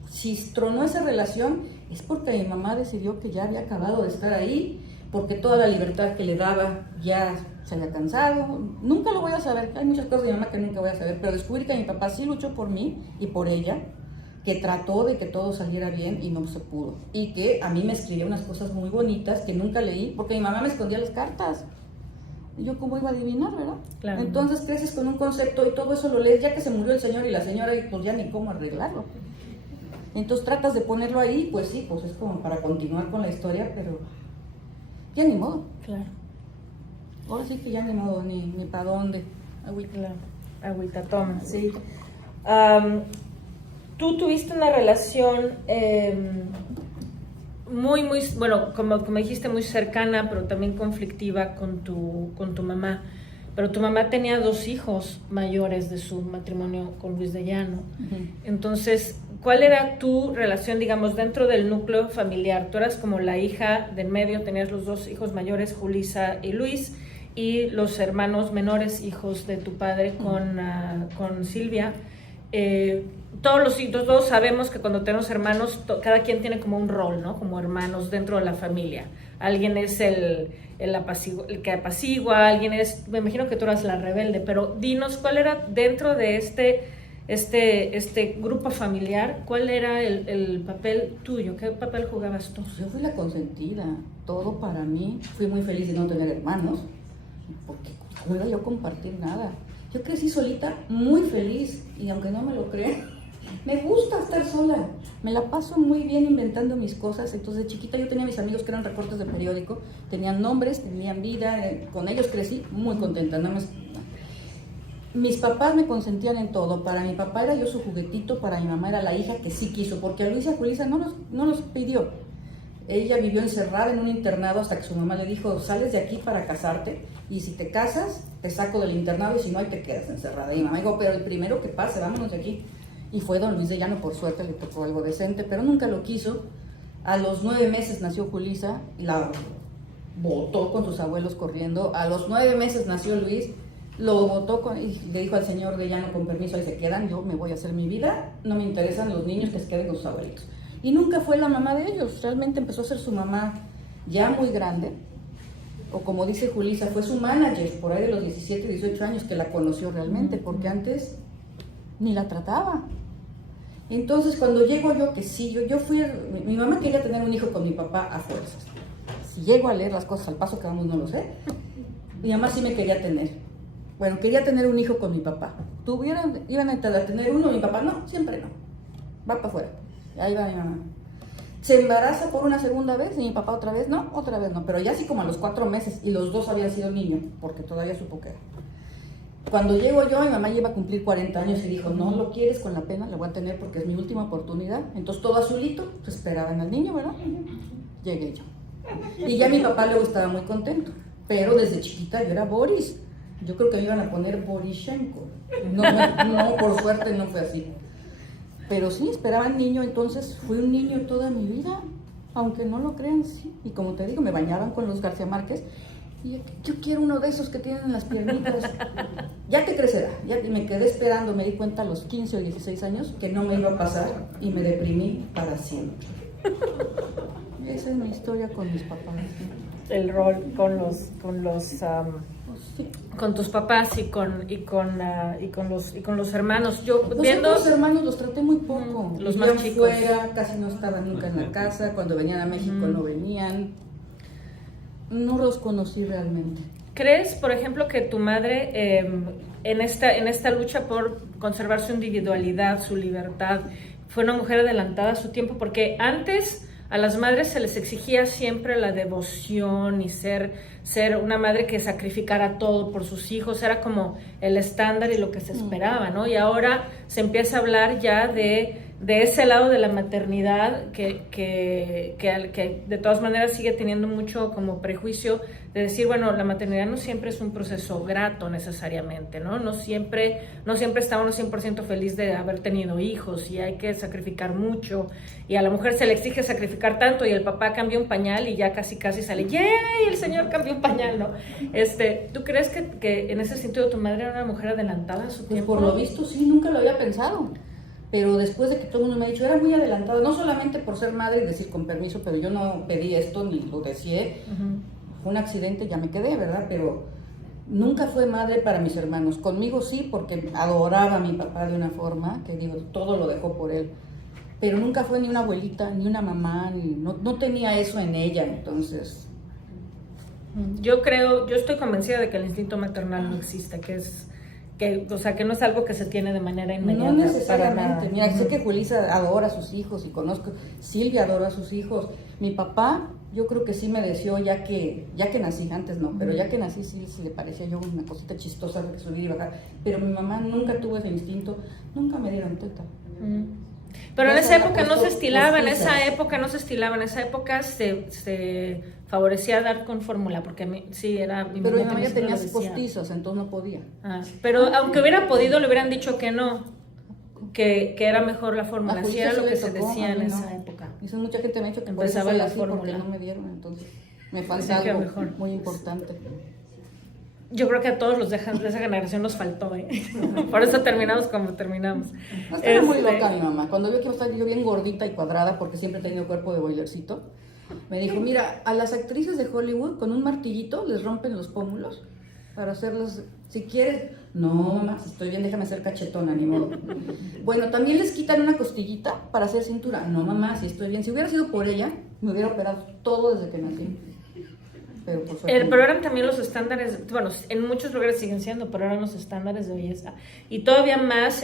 Si tronó esa relación, es porque mi mamá decidió que ya había acabado de estar ahí, porque toda la libertad que le daba ya se había cansado. Nunca lo voy a saber, hay muchas cosas de mi mamá que nunca voy a saber, pero descubrí que mi papá sí luchó por mí y por ella, que trató de que todo saliera bien y no se pudo, y que a mí me escribía unas cosas muy bonitas que nunca leí, porque mi mamá me escondía las cartas, y yo cómo iba a adivinar, ¿verdad? Claro. Entonces creces con un concepto y todo eso lo lees ya que se murió el señor y la señora, y pues ya ni cómo arreglarlo. Entonces tratas de ponerlo ahí, pues sí, pues es como para continuar con la historia, pero ya ni modo. Claro. Ahora sí que ya ni modo, ni para dónde. Agüita, claro. Agüita, toma. Sí. Tú tuviste una relación muy, bueno, como dijiste, muy cercana, pero también conflictiva con tu mamá. Pero tu mamá tenía 2 hijos mayores de su matrimonio con Luis de Llano. Uh-huh. Entonces, ¿cuál era tu relación, digamos, dentro del núcleo familiar? Tú eras como la hija del medio, tenías los 2 hijos mayores, Julissa y Luis, y los hermanos menores, hijos de tu padre con Silvia. Todos sabemos que cuando tenemos hermanos, cada quien tiene como un rol, ¿no? Como hermanos dentro de la familia. Alguien es el que apacigua, alguien es... Me imagino que tú eras la rebelde, pero dinos, ¿cuál era dentro de este grupo familiar, cuál era el papel tuyo? ¿Qué papel jugabas tú? Yo fui la consentida, todo para mí. Fui muy feliz de no tener hermanos, porque ¿cómo iba yo a compartir nada? Yo crecí solita, muy feliz, y aunque no me lo crean, Me gusta estar sola, me la paso muy bien inventando mis cosas. Entonces de chiquita yo tenía mis amigos que eran recortes de periódico, tenían nombres, tenían vida, con ellos crecí muy contenta. Nada más. Mis papás me consentían en todo. Para mi papá era yo su juguetito, para mi mamá era la hija que sí quiso, porque a Luisa Julissa no los pidió. Ella vivió encerrada en un internado hasta que su mamá le dijo, sales de aquí para casarte, y si te casas, te saco del internado, y si no, ahí te quedas encerrada. Y mi mamá dijo, pero el primero que pase, vámonos de aquí. Y fue don Luis de Llano, por suerte le tocó algo decente, pero nunca lo quiso. A los 9 meses nació Julissa, y la botó con sus abuelos corriendo. A los 9 meses nació Luis, lo botó y le dijo al señor de Llano, con permiso, ahí se quedan, yo me voy a hacer mi vida, no me interesan los niños, que se queden con sus abuelitos. Y nunca fue la mamá de ellos, realmente empezó a ser su mamá ya muy grande, o como dice Julissa, fue su manager por ahí de los 17, 18 años que la conoció realmente, porque antes ni la trataba. Entonces cuando llego yo, que sí, yo fui, mi mamá quería tener un hijo con mi papá a fuerzas. Si llego a leer las cosas al paso que vamos, no lo sé. Mi mamá sí me quería tener. Bueno, quería tener un hijo con mi papá. Iban a tener uno, mi papá no, siempre no. Va para afuera. Ahí va mi mamá. Se embaraza por una segunda vez y mi papá otra vez no, pero ya así como a los 4 meses, y los dos habían sido niños, porque todavía supo que era. Cuando llego yo, mi mamá iba a cumplir 40 años y dijo, no lo quieres, con la pena, lo voy a tener porque es mi última oportunidad. Entonces todo azulito, pues esperaban al niño, ¿verdad? Llegué yo. Y ya mi papá luego estaba muy contento, pero desde chiquita yo era Boris. Yo creo que me iban a poner Borishenko. No, por suerte no fue así. Pero sí, esperaban niño, entonces fui un niño toda mi vida, aunque no lo crean, sí. Y como te digo, me bañaban con los García Márquez, y yo quiero uno de esos que tienen las piernitas. Ya que crecerá, y me quedé esperando, me di cuenta a los 15 o 16 años que no me iba a pasar, y me deprimí para siempre. Esa es mi historia con mis papás. El rol con Sí. con tus papás y con los hermanos. Yo Los hermanos los traté muy poco. Los Vivían más chicos. fuera, casi no estaban nunca en la casa. Cuando venían a México no venían. No los conocí realmente. ¿Crees, por ejemplo, que tu madre en esta lucha por conservar su individualidad, su libertad, fue una mujer adelantada a su tiempo? Porque antes a las madres se les exigía siempre la devoción y ser una madre que sacrificara todo por sus hijos, era como el estándar y lo que se esperaba, ¿no? Y ahora se empieza a hablar ya de ese lado de la maternidad que de todas maneras sigue teniendo mucho como prejuicio de decir, bueno, la maternidad no siempre es un proceso grato necesariamente, ¿no? No siempre está uno 100% feliz de haber tenido hijos, y hay que sacrificar mucho, y a la mujer se le exige sacrificar tanto, y el papá cambia un pañal y ya casi sale, ¡yay! El señor cambió un pañal, ¿no? ¿Tú crees que en ese sentido tu madre era una mujer adelantada a su tiempo? Pues por lo visto sí, nunca lo había pensado. Pero después de que todo el mundo me ha dicho, era muy adelantada, no solamente por ser madre y decir con permiso, pero yo no pedí esto ni lo deseé. Fue un accidente, ya me quedé, ¿verdad? Pero nunca fue madre para mis hermanos. Conmigo sí, porque adoraba a mi papá de una forma que digo, todo lo dejó por él. Pero nunca fue ni una abuelita, ni una mamá, no tenía eso en ella, entonces. Yo estoy convencida de que el instinto maternal no existe, o sea, que no es algo que se tiene de manera inmediata. No necesariamente. Mira, sé que Julissa adora a sus hijos, y conozco, Silvia adora a sus hijos. Mi papá, yo creo que sí me deseó ya que nací, antes no, pero ya que nací sí le parecía yo una cosita chistosa de subir y bajar. Pero mi mamá nunca tuvo ese instinto, nunca me dieron teta. Pero en esa época no se estilaba, en esa época se favorecía dar con fórmula, porque sí era... Pero mi mamá ya tenía postizos, entonces no podía. Pero aunque hubiera podido, le hubieran dicho que no, que era mejor la fórmula, así era lo que se decía en esa época. Y mucha gente me ha dicho que empezaba la fórmula, porque no me dieron, entonces me falta algo muy importante. Yo creo que a todos los de esa generación nos faltó, Por eso terminamos como terminamos. No, estaba muy loca mi mamá. Cuando vio que estaba yo bien gordita y cuadrada, porque siempre he tenido cuerpo de boilercito, me dijo, mira, a las actrices de Hollywood con un martillito les rompen los pómulos para hacerlas, si quieres. No, mamá, si estoy bien, déjame hacer cachetona, ni modo. Bueno, también les quitan una costillita para hacer cintura. No, mamá, si estoy bien. Si hubiera sido por ella, me hubiera operado todo desde que nací. pero por suerte. Pero eran también los estándares, bueno, en muchos lugares siguen siendo, pero eran los estándares de belleza. Y todavía más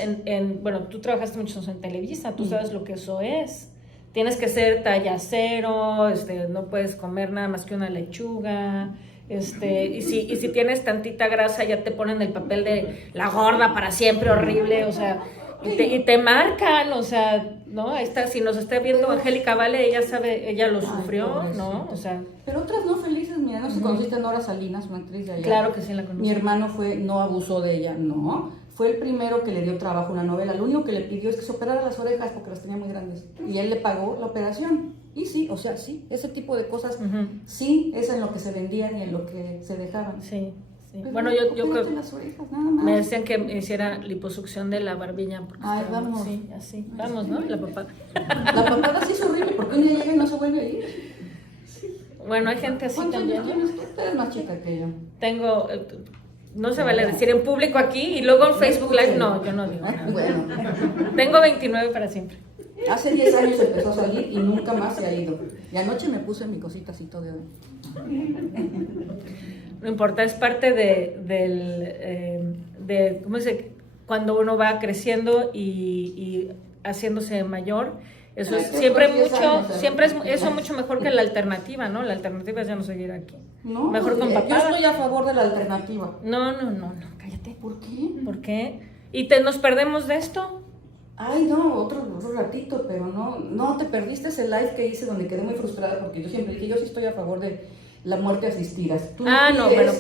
bueno, tú trabajaste muchos en Televisa, tú sabes lo que eso es. Tienes que ser talla cero, no puedes comer nada más que una lechuga, y si tienes tantita grasa ya te ponen el papel de la gorda para siempre, horrible, o sea, y te marcan, o sea, ¿no? Ahí está, si nos está viendo Angélica Vale, ella sabe, ella lo sufrió, ¿no? O sea, pero otras no felices, mira, no sé si conociste a Nora Salinas, una actriz de allá. Claro que sí la conozco. Mi hermano no abusó de ella, no. Fue el primero que le dio trabajo a una novela. Lo único que le pidió es que se operara las orejas porque las tenía muy grandes. Y él le pagó la operación. Y sí, o sea, sí, ese tipo de cosas, sí, es en lo que se vendían y en lo que se dejaban. Sí. Pero bueno, yo las orejas, nada más. Me decían que me hiciera liposucción de la barbilla. Ay, vamos. Sí, así. Vamos, ¿no? La papada. La papada sí es horrible porque un día llega y no se vuelve a ir. Bueno, hay gente así también. ¿Cuántos años tienes tú? Tú eres más chica que yo. Tengo... No se vale decir en público aquí y luego en Facebook Live, no, yo no digo nada. Bueno. Tengo 29 para siempre. Hace 10 años empezó a salir y nunca más se ha ido. Y anoche me puse mi cosita así todo de... No importa, es parte de ¿cómo se dice? Cuando uno va creciendo y haciéndose mayor. Eso es siempre eso mucho mejor que la alternativa, ¿no? La alternativa es ya no seguir aquí. No, mejor con papá. Yo estoy a favor de la alternativa. No, cállate. ¿Por qué? ¿Por qué? ¿Y nos perdemos de esto? Ay, no, otro ratito, pero no te perdiste ese live que hice donde quedé muy frustrada porque yo siempre dije, yo sí estoy a favor de la muerte asistida. Tú no, pero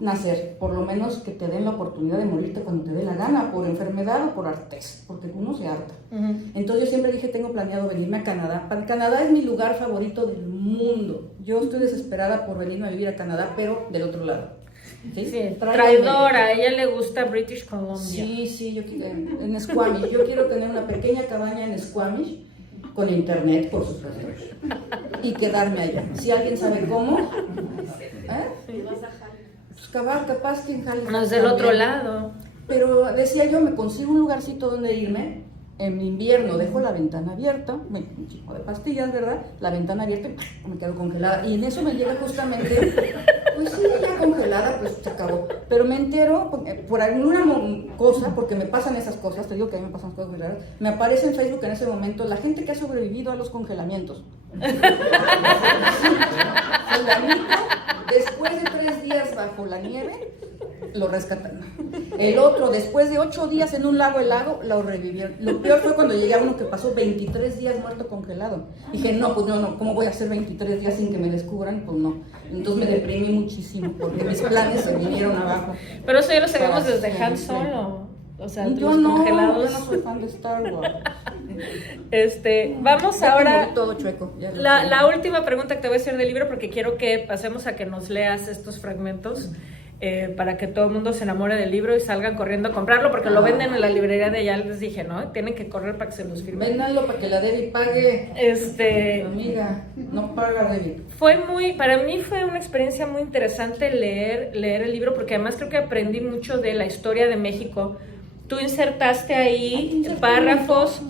nacer, por lo menos que te den la oportunidad de morirte cuando te dé la gana, por enfermedad o por hartez, porque uno se harta. Entonces yo siempre dije, tengo planeado venirme a Canadá. Canadá es mi lugar favorito del mundo. Yo estoy desesperada por venirme a vivir a Canadá, pero del otro lado. Sí, traidora, a ella le gusta British Columbia. Sí, yo quiero, en Squamish. Yo quiero tener una pequeña cabaña en Squamish, con internet, por supuesto, y quedarme allá. Si alguien sabe cómo, capaz que en Halifax. No es del otro lado. Pero decía yo, me consigo un lugarcito donde irme. En invierno dejo la ventana abierta, un chico de pastillas, ¿verdad? La ventana abierta y me quedo congelada. Y en eso me llega justamente, pues sí, ya congelada, pues se acabó. Pero me entero por alguna cosa, porque me pasan esas cosas, te digo que a mí me pasan cosas muy raras, me aparece en Facebook en ese momento la gente que ha sobrevivido a los congelamientos. Después de 3 días bajo la nieve, lo rescataron. El otro, después de 8 días en un lago helado, lo revivieron. Lo peor fue cuando llegué a uno que pasó 23 días muerto congelado. Dije, no, ¿cómo voy a hacer 23 días sin que me descubran? Pues no. Entonces me deprimí muchísimo porque mis planes se vinieron abajo. Pero eso ya lo sabemos desde Han Solo. O sea, yo los congelados. Yo no soy fan de Star Wars. Vamos ahora. Todo chueco. La última pregunta que te voy a hacer del libro, porque quiero que pasemos a que nos leas estos fragmentos. Para que todo el mundo se enamore del libro y salgan corriendo a comprarlo, porque lo venden en la librería de allá, les dije, ¿no? Tienen que correr para que se los firmen. Véndanlo para que la Debbie pague. Amiga, no paga Debbie. Para mí fue una experiencia muy interesante leer el libro, porque además creo que aprendí mucho de la historia de México. Tú insertaste ahí párrafos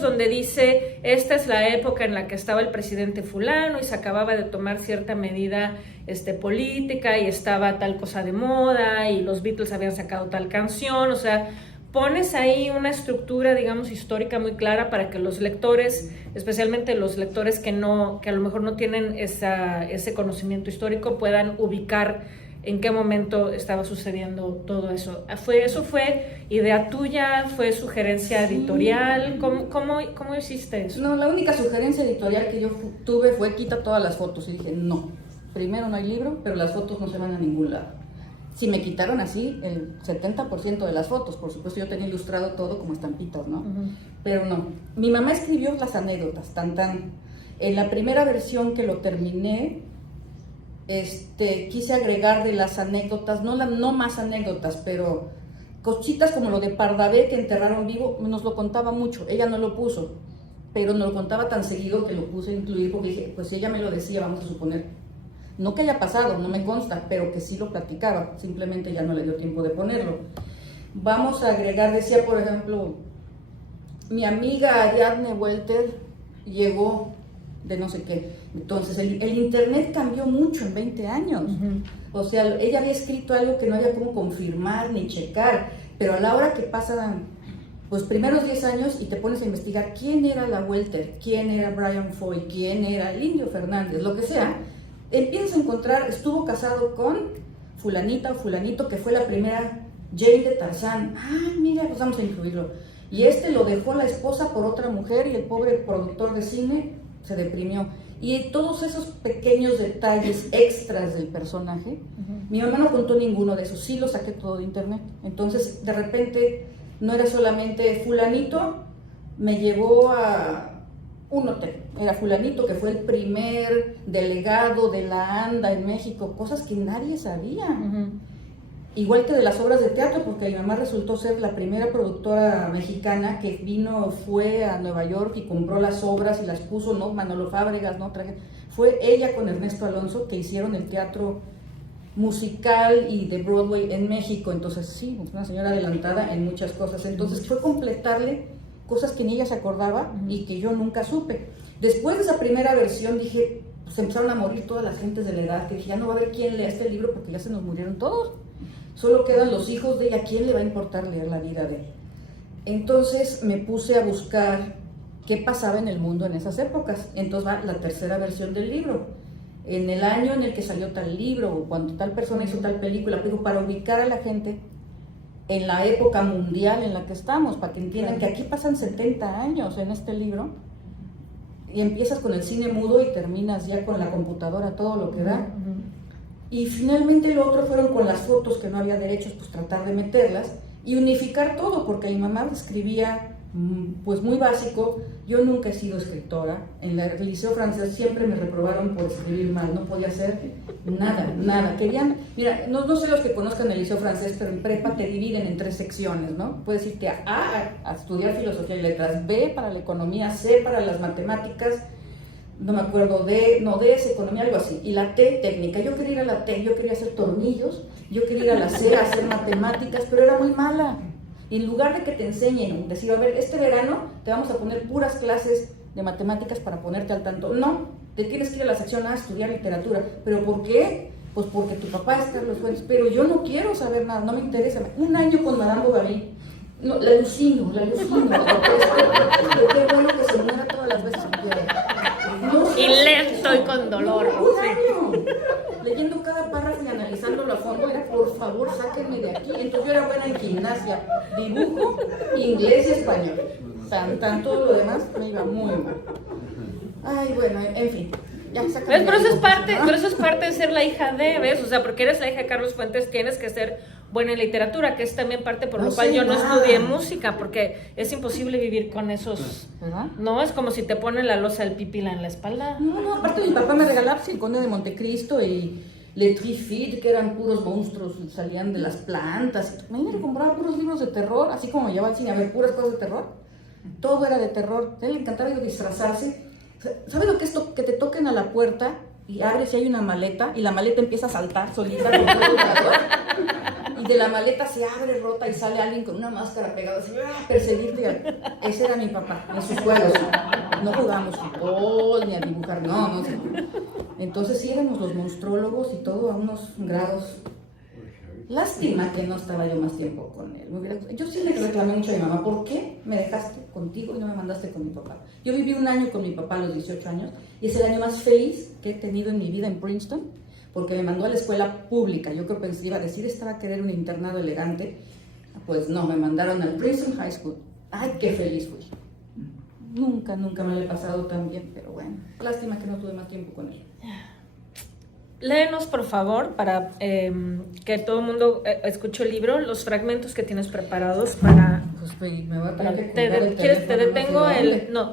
donde dice, esta es la época en la que estaba el presidente fulano y se acababa de tomar cierta medida política y estaba tal cosa de moda y los Beatles habían sacado tal canción, o sea, pones ahí una estructura, digamos, histórica muy clara para que los lectores, especialmente los lectores que a lo mejor no tienen ese conocimiento histórico, puedan ubicar en qué momento estaba sucediendo todo eso. ¿Eso fue idea tuya? ¿Fue sugerencia editorial? ¿Cómo hiciste eso? No, la única sugerencia editorial que yo tuve fue quita todas las fotos. Y dije, no, primero no hay libro, pero las fotos no se van a ningún lado. Si me quitaron así el 70% de las fotos, por supuesto yo tenía ilustrado todo como estampitas, ¿no? Pero no. Mi mamá escribió las anécdotas, En la primera versión que lo terminé, quise agregar de las anécdotas, no más anécdotas, pero cositas como lo de Pardavé que enterraron vivo, nos lo contaba mucho, ella no lo puso, pero nos lo contaba tan seguido que lo puse a incluir porque dije, pues si ella me lo decía, vamos a suponer, no que haya pasado, no me consta, pero que sí lo platicaba, simplemente ya no le dio tiempo de ponerlo. Vamos a agregar, decía por ejemplo, mi amiga Ariadne Welter llegó de no sé qué. Entonces, el internet cambió mucho en 20 años. O sea, ella había escrito algo que no había cómo confirmar ni checar, pero a la hora que pasan pues primeros 10 años y te pones a investigar quién era la Welter, quién era Brian Foy, quién era el Indio Fernández, lo que sea, empiezas a encontrar, estuvo casado con fulanita o fulanito que fue la primera Jane de Tarzán. Ah, mira, pues vamos a incluirlo. Y lo dejó la esposa por otra mujer y el pobre productor de cine se deprimió. Y todos esos pequeños detalles extras del personaje, mi mamá no contó ninguno de esos, sí lo saqué todo de internet. Entonces, de repente, no era solamente fulanito, me llevó a un hotel. Era fulanito que fue el primer delegado de la ANDA en México, cosas que nadie sabía. Igual que de las obras de teatro, porque mi mamá resultó ser la primera productora mexicana que fue a Nueva York y compró las obras y las puso, no Manolo Fábregas, no fue ella con Ernesto Alonso que hicieron el teatro musical y de Broadway en México. Entonces sí, una señora adelantada en muchas cosas. Entonces fue completarle cosas que ni ella se acordaba y que yo nunca supe. Después de esa primera versión dije, pues empezaron a morir todas las gentes de la edad, que dije, ya no va a haber quién lea este libro porque ya se nos murieron todos. Solo quedan los hijos de ella, ¿a quién le va a importar leer la vida de él? Entonces me puse a buscar qué pasaba en el mundo en esas épocas. Entonces va la tercera versión del libro. En el año en el que salió tal libro, o cuando tal persona hizo tal película, pero para ubicar a la gente en la época mundial en la que estamos, para que entiendan que aquí pasan 70 años en este libro, y empiezas con el cine mudo y terminas ya con la computadora, todo lo que da. Y finalmente lo otro fueron con las fotos que no había derechos, pues tratar de meterlas y unificar todo, porque mi mamá escribía pues muy básico. Yo nunca he sido escritora, en el liceo francés siempre me reprobaron por escribir mal, no podía hacer nada, querían, mira, no sé los que conozcan el liceo francés, pero en prepa te dividen en 3 secciones, ¿no? Puedes irte a estudiar filosofía y letras, B para la economía, C para las matemáticas, no me acuerdo, D es economía, algo así, y la T, técnica. Yo quería ir a la T, yo quería hacer tornillos, yo quería ir a la C a hacer matemáticas, pero era muy mala. Y en lugar de que te enseñen, decir, a ver, este verano te vamos a poner puras clases de matemáticas para ponerte al tanto. No, te tienes que ir a la sección A a estudiar literatura. ¿Pero por qué? Pues porque tu papá es Carlos Fuentes, pero yo no quiero saber nada, no me interesa. Un año con Madame Bovary, no, la alucino, qué bueno que se muera todas las veces que quiera. No, y lento y con dolor. Un año leyendo cada párrafo y analizándolo a fondo. Era, por favor, sáquenme de aquí. Entonces yo era buena en gimnasia, dibujo, inglés y español. Todo lo demás me iba muy mal. Ay, bueno, en fin. Ya, sáquenme. Pero eso es parte de ser la hija de, ¿ves? O sea, porque eres la hija de Carlos Fuentes, tienes que ser buena en literatura, que es también parte por lo cual yo no estudié música, porque es imposible vivir con esos, ¿verdad? No, es como si te ponen la losa del pipila en la espalda. No, aparte mi papá me regalaba El Conde de Montecristo y Le Trifid, que eran puros monstruos, salían de las plantas. Me compraba puros libros de terror, así como me llevaba al cine a ver puras cosas de terror. Todo era de terror. A él le encantaba disfrazarse. ¿Sabes lo que es que te toquen a la puerta y abres y hay una maleta y la maleta empieza a saltar solita con todo el calor? Y de la maleta se abre rota y sale alguien con una máscara pegada así, a perseguirte. Ese era mi papá, en sus juegos. No jugábamos fútbol ni a dibujar, no. Entonces sí éramos los monstrólogos y todo a unos grados. Lástima que no estaba yo más tiempo con él. Yo sí le reclamé mucho a mi mamá, ¿por qué me dejaste contigo y no me mandaste con mi papá? Yo viví un año con mi papá a los 18 años y es el año más feliz que he tenido en mi vida en Princeton, porque me mandó a la escuela pública. Yo creo que pensé, iba a decir, esta va a querer un internado elegante. Pues no, me mandaron al Princeton High School. Ay, qué feliz fui. Nunca me lo he pasado tan bien, pero bueno, lástima que no tuve más tiempo con él. Léenos, por favor, para que todo el mundo escuche el libro, los fragmentos que tienes preparados para... Pues me voy a tener que te detengo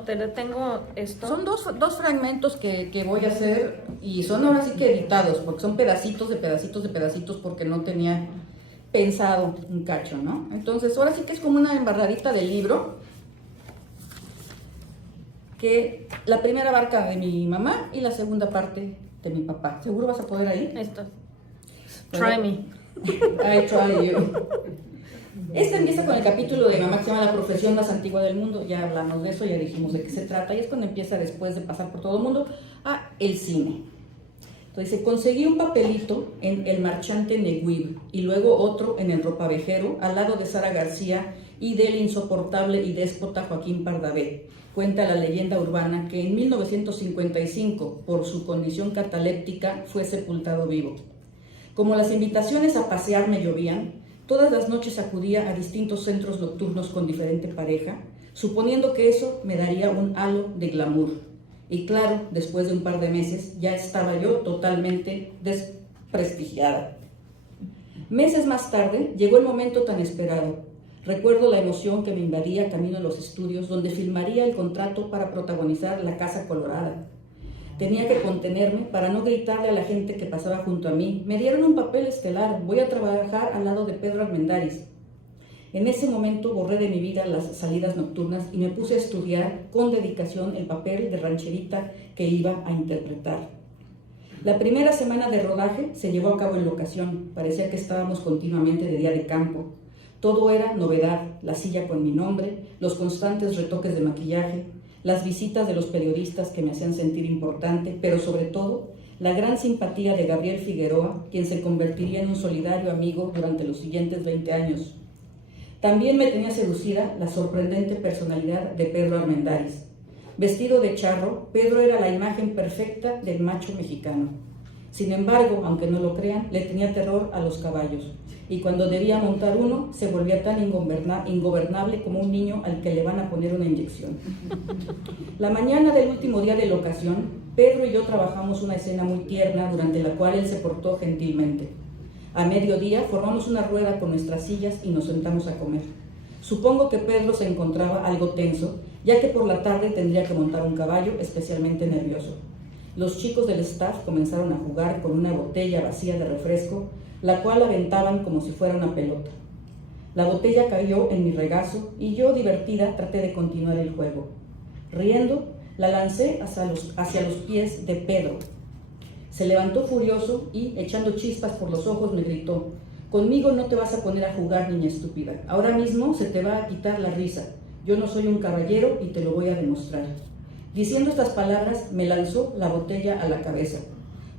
te detengo esto. Son dos fragmentos que voy a hacer y son ahora sí que editados, porque son pedacitos de pedacitos, porque no tenía pensado un cacho, ¿no? Entonces, ahora sí que es como una embarradita del libro, que la primera abarca de mi mamá y la segunda parte de mi papá. ¿Seguro vas a poder ahí? Esto. Bueno, Try me. I try you. Esta empieza con el capítulo de mi mamá que se llama La profesión más antigua del mundo. Ya hablamos de eso, ya dijimos de qué se trata. Y es cuando empieza, después de pasar por todo el mundo, el cine. Entonces, conseguí un papelito en El Marchante Neguib y luego otro en El Ropavejero, al lado de Sara García y del insoportable y déspota Joaquín Pardavé. Cuenta la leyenda urbana que en 1955, por su condición cataléptica, fue sepultado vivo. Como las invitaciones a pasear me llovían, todas las noches acudía a distintos centros nocturnos con diferente pareja, suponiendo que eso me daría un halo de glamour. Y claro, después de un par de meses, ya estaba yo totalmente desprestigiada. Meses más tarde, llegó el momento tan esperado. Recuerdo la emoción que me invadía camino a los estudios, donde filmaría el contrato para protagonizar La Casa Colorada. Tenía que contenerme para no gritarle a la gente que pasaba junto a mí: me dieron un papel estelar, voy a trabajar al lado de Pedro Armendáriz. En ese momento borré de mi vida las salidas nocturnas y me puse a estudiar con dedicación el papel de rancherita que iba a interpretar. La primera semana de rodaje se llevó a cabo en locación. Parecía que estábamos continuamente de día de campo. Todo era novedad: la silla con mi nombre, los constantes retoques de maquillaje, las visitas de los periodistas que me hacían sentir importante, pero sobre todo, la gran simpatía de Gabriel Figueroa, quien se convertiría en un solidario amigo durante los siguientes 20 años. También me tenía seducida la sorprendente personalidad de Pedro Armendáriz. Vestido de charro, Pedro era la imagen perfecta del macho mexicano. Sin embargo, aunque no lo crean, le tenía terror a los caballos, y cuando debía montar uno, se volvía tan ingobernable como un niño al que le van a poner una inyección. La mañana del último día de locación, Pedro y yo trabajamos una escena muy tierna durante la cual él se portó gentilmente. A mediodía formamos una rueda con nuestras sillas y nos sentamos a comer. Supongo que Pedro se encontraba algo tenso, ya que por la tarde tendría que montar un caballo especialmente nervioso. Los chicos del staff comenzaron a jugar con una botella vacía de refresco, la cual aventaban como si fuera una pelota. La botella cayó en mi regazo y yo, divertida, traté de continuar el juego. Riendo, la lancé hacia los pies de Pedro. Se levantó furioso y, echando chispas por los ojos, me gritó: conmigo no te vas a poner a jugar, niña estúpida. Ahora mismo se te va a quitar la risa. Yo no soy un caballero y te lo voy a demostrar. Diciendo estas palabras, me lanzó la botella a la cabeza.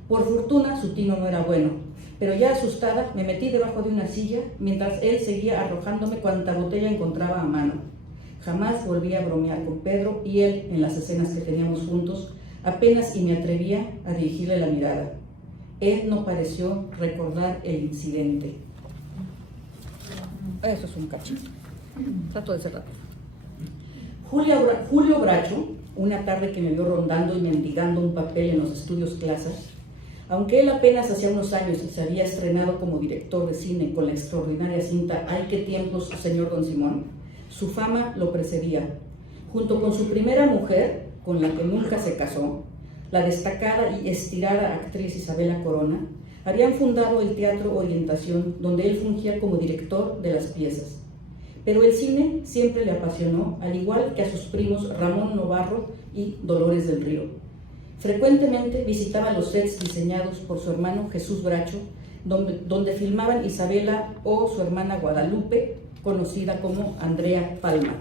Por fortuna, su tino no era bueno, pero ya asustada, me metí debajo de una silla mientras él seguía arrojándome cuanta botella encontraba a mano. Jamás volví a bromear con Pedro y él, en las escenas que teníamos juntos, apenas y me atrevía a dirigirle la mirada. Él no pareció recordar el incidente. Eso es un cachito. Trato de ser rápido. Julio Bracho, una tarde que me vio rondando y mendigando un papel en los estudios Clasa, aunque él apenas hacía unos años se había estrenado como director de cine con la extraordinaria cinta ¡Ay, qué tiempos, señor Don Simón!, su fama lo precedía. Junto con su primera mujer, con la que nunca se casó, la destacada y estirada actriz Isabela Corona, habían fundado el Teatro Orientación, donde él fungía como director de las piezas. Pero el cine siempre le apasionó, al igual que a sus primos Ramón Novarro y Dolores del Río. Frecuentemente visitaba los sets diseñados por su hermano Jesús Bracho, donde filmaban Isabela o su hermana Guadalupe, conocida como Andrea Palma.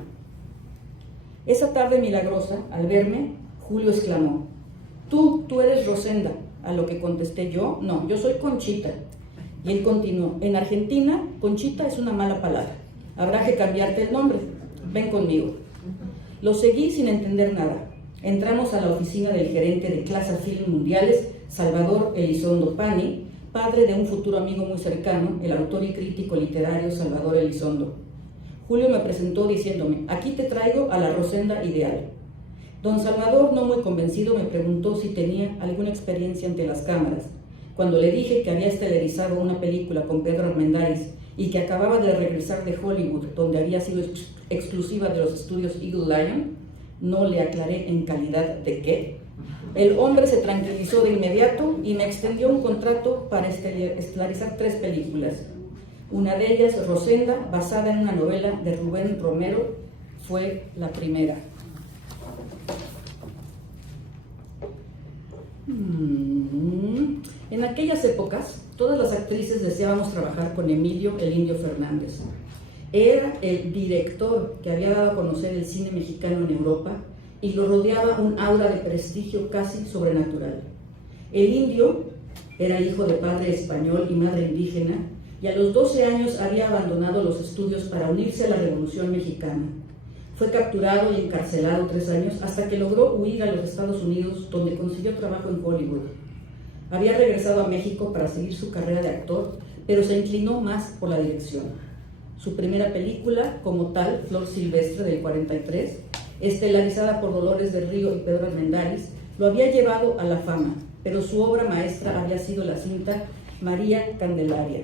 Esa tarde milagrosa, al verme, Julio exclamó: tú eres Rosenda. A lo que contesté yo: no, yo soy Conchita. Y él continuó: en Argentina, Conchita es una mala palabra. Habrá que cambiarte el nombre. Ven conmigo. Lo seguí sin entender nada. Entramos a la oficina del gerente de Clasa Film Mundiales, Salvador Elizondo Pani, padre de un futuro amigo muy cercano, el autor y crítico literario Salvador Elizondo. Julio me presentó diciéndome: aquí te traigo a la Rosenda ideal. Don Salvador, no muy convencido, me preguntó si tenía alguna experiencia ante las cámaras. Cuando le dije que había estelarizado una película con Pedro Armendáriz y que acababa de regresar de Hollywood, donde había sido exclusiva de los estudios Eagle Lion, no le aclaré en calidad de qué. El hombre se tranquilizó de inmediato y me extendió un contrato para estelarizar 3 películas. Una de ellas, Rosenda, basada en una novela de Rubén Romero, fue la primera. En aquellas épocas, todas las actrices deseábamos trabajar con Emilio el Indio Fernández. Era el director que había dado a conocer el cine mexicano en Europa y lo rodeaba un aura de prestigio casi sobrenatural. El indio era hijo de padre español y madre indígena, y a los 12 años había abandonado los estudios para unirse a la Revolución Mexicana. Fue capturado y encarcelado 3 años hasta que logró huir a los Estados Unidos, donde consiguió trabajo en Hollywood. Había regresado a México para seguir su carrera de actor, pero se inclinó más por la dirección. Su primera película, como tal, Flor Silvestre, del 43, estelarizada por Dolores del Río y Pedro Armendáriz, lo había llevado a la fama, pero su obra maestra había sido la cinta María Candelaria.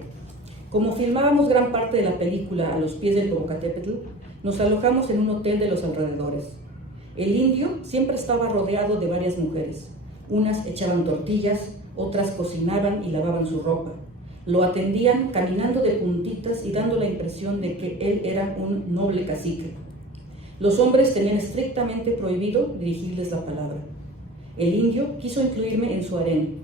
Como filmábamos gran parte de la película a los pies del Popocatépetl, nos alojamos en un hotel de los alrededores. El indio siempre estaba rodeado de varias mujeres. Unas echaban tortillas, otras cocinaban y lavaban su ropa. Lo atendían caminando de puntitas y dando la impresión de que él era un noble cacique. Los hombres tenían estrictamente prohibido dirigirles la palabra. El indio quiso incluirme en su harén,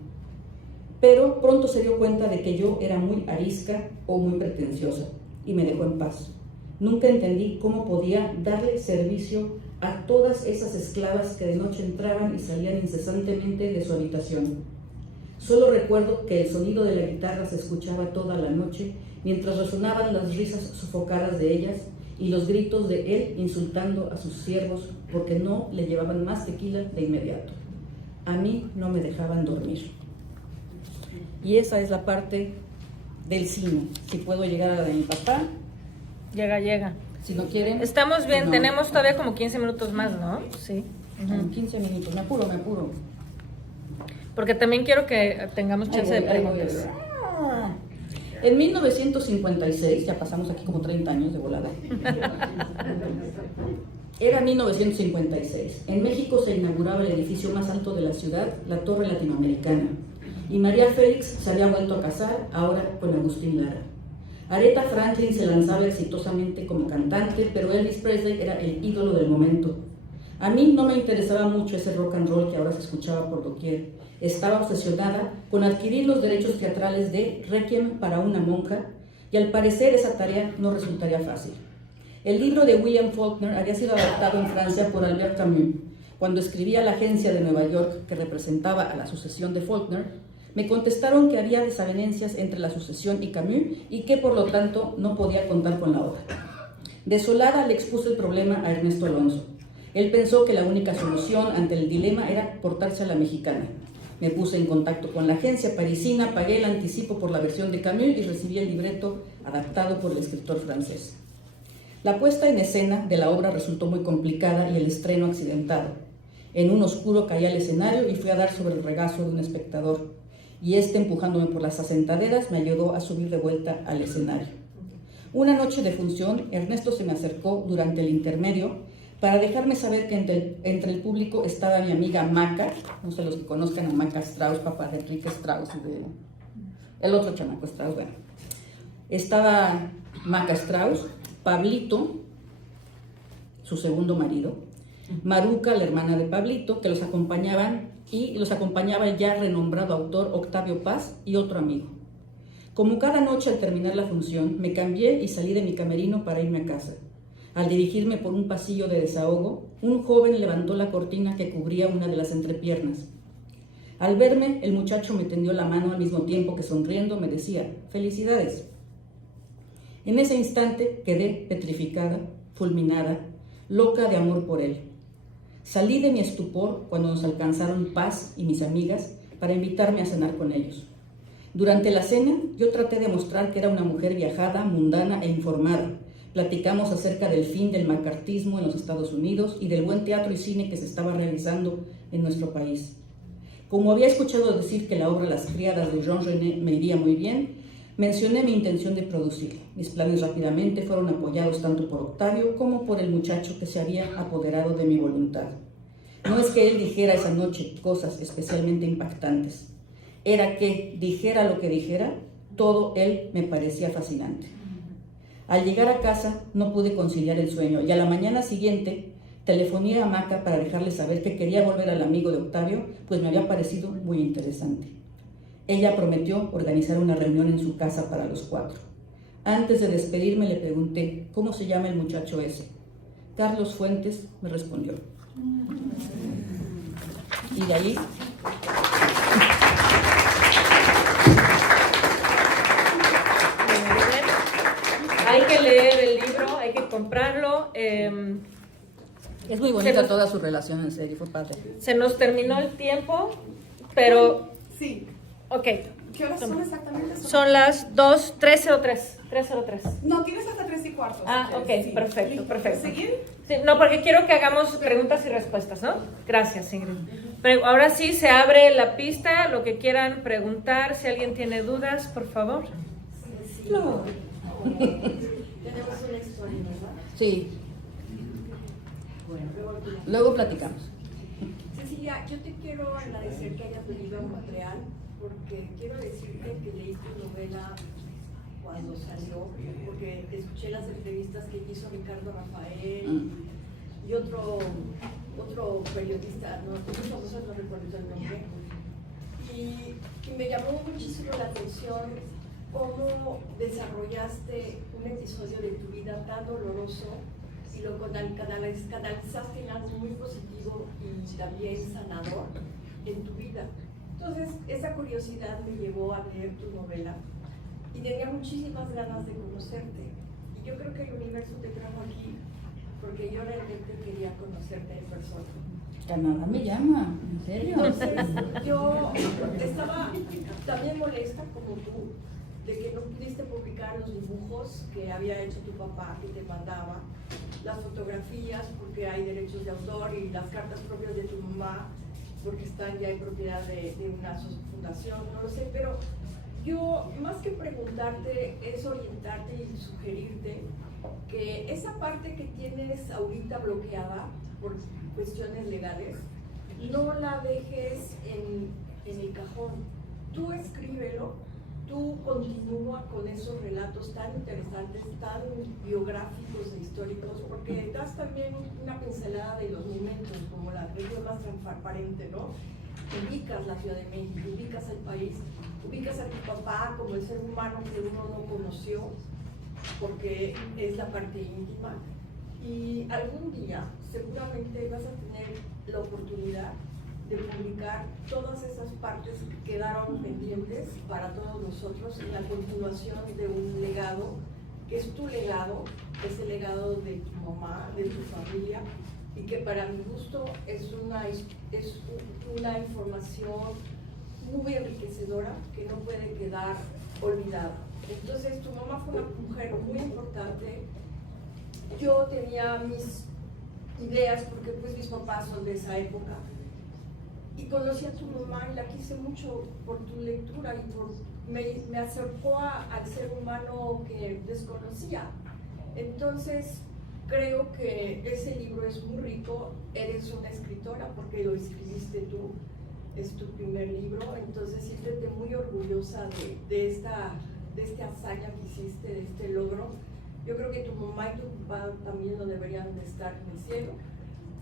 pero pronto se dio cuenta de que yo era muy arisca o muy pretenciosa y me dejó en paz. Nunca entendí cómo podía darle servicio a todas esas esclavas que de noche entraban y salían incesantemente de su habitación. Solo recuerdo que el sonido de la guitarra se escuchaba toda la noche mientras resonaban las risas sofocadas de ellas y los gritos de él insultando a sus siervos porque no le llevaban más tequila de inmediato. A mí no me dejaban dormir. Y esa es la parte del cine. Si puedo llegar a la de mi papá. Llega. Si no quieren. Estamos bien, no. tenemos todavía como 15 minutos más, ¿no? Sí. 15 minutos, me apuro. Porque también quiero que tengamos chance de preguntas. En 1956, ya pasamos aquí como 30 años de volada. Era 1956. En México se inauguraba el edificio más alto de la ciudad, la Torre Latinoamericana. Y María Félix se había vuelto a casar, ahora con Agustín Lara. Aretha Franklin se lanzaba exitosamente como cantante, pero Elvis Presley era el ídolo del momento. A mí no me interesaba mucho ese rock and roll que ahora se escuchaba por doquier. Estaba obsesionada con adquirir los derechos teatrales de Requiem para una monja, y al parecer esa tarea no resultaría fácil. El libro de William Faulkner había sido adaptado en Francia por Albert Camus. Cuando escribí a la agencia de Nueva York que representaba a la sucesión de Faulkner, me contestaron que había desavenencias entre la sucesión y Camus y que por lo tanto no podía contar con la obra. Desolada le expuse el problema a Ernesto Alonso. Él pensó que la única solución ante el dilema era portarse a la mexicana. Me puse en contacto con la agencia parisina, pagué el anticipo por la versión de Camus y recibí el libreto adaptado por el escritor francés. La puesta en escena de la obra resultó muy complicada y el estreno accidentado. En un oscuro caí al escenario y fui a dar sobre el regazo de un espectador, y empujándome por las asentaderas me ayudó a subir de vuelta al escenario. Una noche de función, Ernesto se me acercó durante el intermedio para dejarme saber que entre el público estaba mi amiga Maca, no sé los que conozcan a Maca Strauss, papá de Enrique Strauss y de el otro chamaco Strauss, bueno. Estaba Maca Strauss, Pablito, su segundo marido, Maruca, la hermana de Pablito, que los acompañaban, y los acompañaba el ya renombrado autor Octavio Paz y otro amigo. Como cada noche al terminar la función, me cambié y salí de mi camerino para irme a casa. Al dirigirme por un pasillo de desahogo, un joven levantó la cortina que cubría una de las entrepiernas. Al verme, el muchacho me tendió la mano al mismo tiempo que sonriendo me decía, «¡Felicidades!». En ese instante quedé petrificada, fulminada, loca de amor por él. Salí de mi estupor cuando nos alcanzaron Paz y mis amigas para invitarme a cenar con ellos. Durante la cena, yo traté de mostrar que era una mujer viajada, mundana e informada. Platicamos acerca del fin del macartismo en los Estados Unidos y del buen teatro y cine que se estaba realizando en nuestro país. Como había escuchado decir que la obra Las criadas de Jean Genet me iría muy bien, mencioné mi intención de producirla. Mis planes rápidamente fueron apoyados tanto por Octavio como por el muchacho que se había apoderado de mi voluntad. No es que él dijera esa noche cosas especialmente impactantes. Era que, dijera lo que dijera, todo él me parecía fascinante. Al llegar a casa no pude conciliar el sueño y a la mañana siguiente telefoné a Maca para dejarle saber que quería volver al amigo de Octavio, pues me había parecido muy interesante. Ella prometió organizar una reunión en su casa para los 4. Antes de despedirme le pregunté, ¿cómo se llama el muchacho ese? Carlos Fuentes me respondió. Y de ahí... Hay que leer el libro, hay que comprarlo. Es muy bonita toda su relación, en serio, fue padre. Se nos terminó el tiempo, pero... Sí. Ok. ¿Qué horas son exactamente? Son las 2:03. 3:03. No, tienes hasta 3:15. Ah, ok, Sí. perfecto, ¿Listo? perfecto. ¿Seguir? Sí, no, porque quiero que hagamos preguntas y respuestas, ¿no? Gracias, Ingrid. Pero ahora sí se abre la pista, lo que quieran preguntar, si alguien tiene dudas, por favor. No. Tenemos una historia, ¿verdad? Sí, Bueno, luego platicamos. Cecilia, yo te quiero agradecer que hayas venido a Montreal, porque quiero decirte que leí tu novela cuando salió, porque escuché las entrevistas que hizo Ricardo Rafael y otro periodista, no recuerdo el nombre, y me llamó muchísimo la atención cómo desarrollaste un episodio de tu vida tan doloroso y lo canalizaste en algo muy positivo y también sanador en tu vida. Entonces, esa curiosidad me llevó a leer tu novela y tenía muchísimas ganas de conocerte. Y yo creo que el universo te trajo aquí porque yo realmente quería conocerte en persona. Canadá me llama, ¿en serio? Entonces, yo estaba también molesta como tú de que no pudiste publicar los dibujos que había hecho tu papá, que te mandaba, las fotografías porque hay derechos de autor y las cartas propias de tu mamá porque están ya en propiedad de una fundación, no lo sé, pero yo más que preguntarte es orientarte y sugerirte que esa parte que tienes ahorita bloqueada por cuestiones legales, no la dejes en el cajón, tú escríbelo. Tú continúa con esos relatos tan interesantes, tan biográficos e históricos, porque das también una pincelada de los momentos, como la región más transparente, ¿no? Ubicas la Ciudad de México, ubicas el país, ubicas a tu papá como el ser humano que uno no conoció, porque es la parte íntima. Y algún día seguramente vas a tener la oportunidad de publicar todas esas partes que quedaron pendientes para todos nosotros en la continuación de un legado, que es tu legado, es el legado de tu mamá, de tu familia, y que para mi gusto es una información muy enriquecedora que no puede quedar olvidada. Entonces, tu mamá fue una mujer muy importante. Yo tenía mis ideas, porque pues mis papás son de esa época, y conocí a tu mamá y la quise mucho por tu lectura y me acercó al ser humano que desconocía. Entonces, creo que ese libro es muy rico, eres una escritora porque lo escribiste tú, es tu primer libro, entonces siéntete muy orgullosa de esta hazaña que hiciste, de este logro. Yo creo que tu mamá y tu papá también lo deberían de estar en el cielo.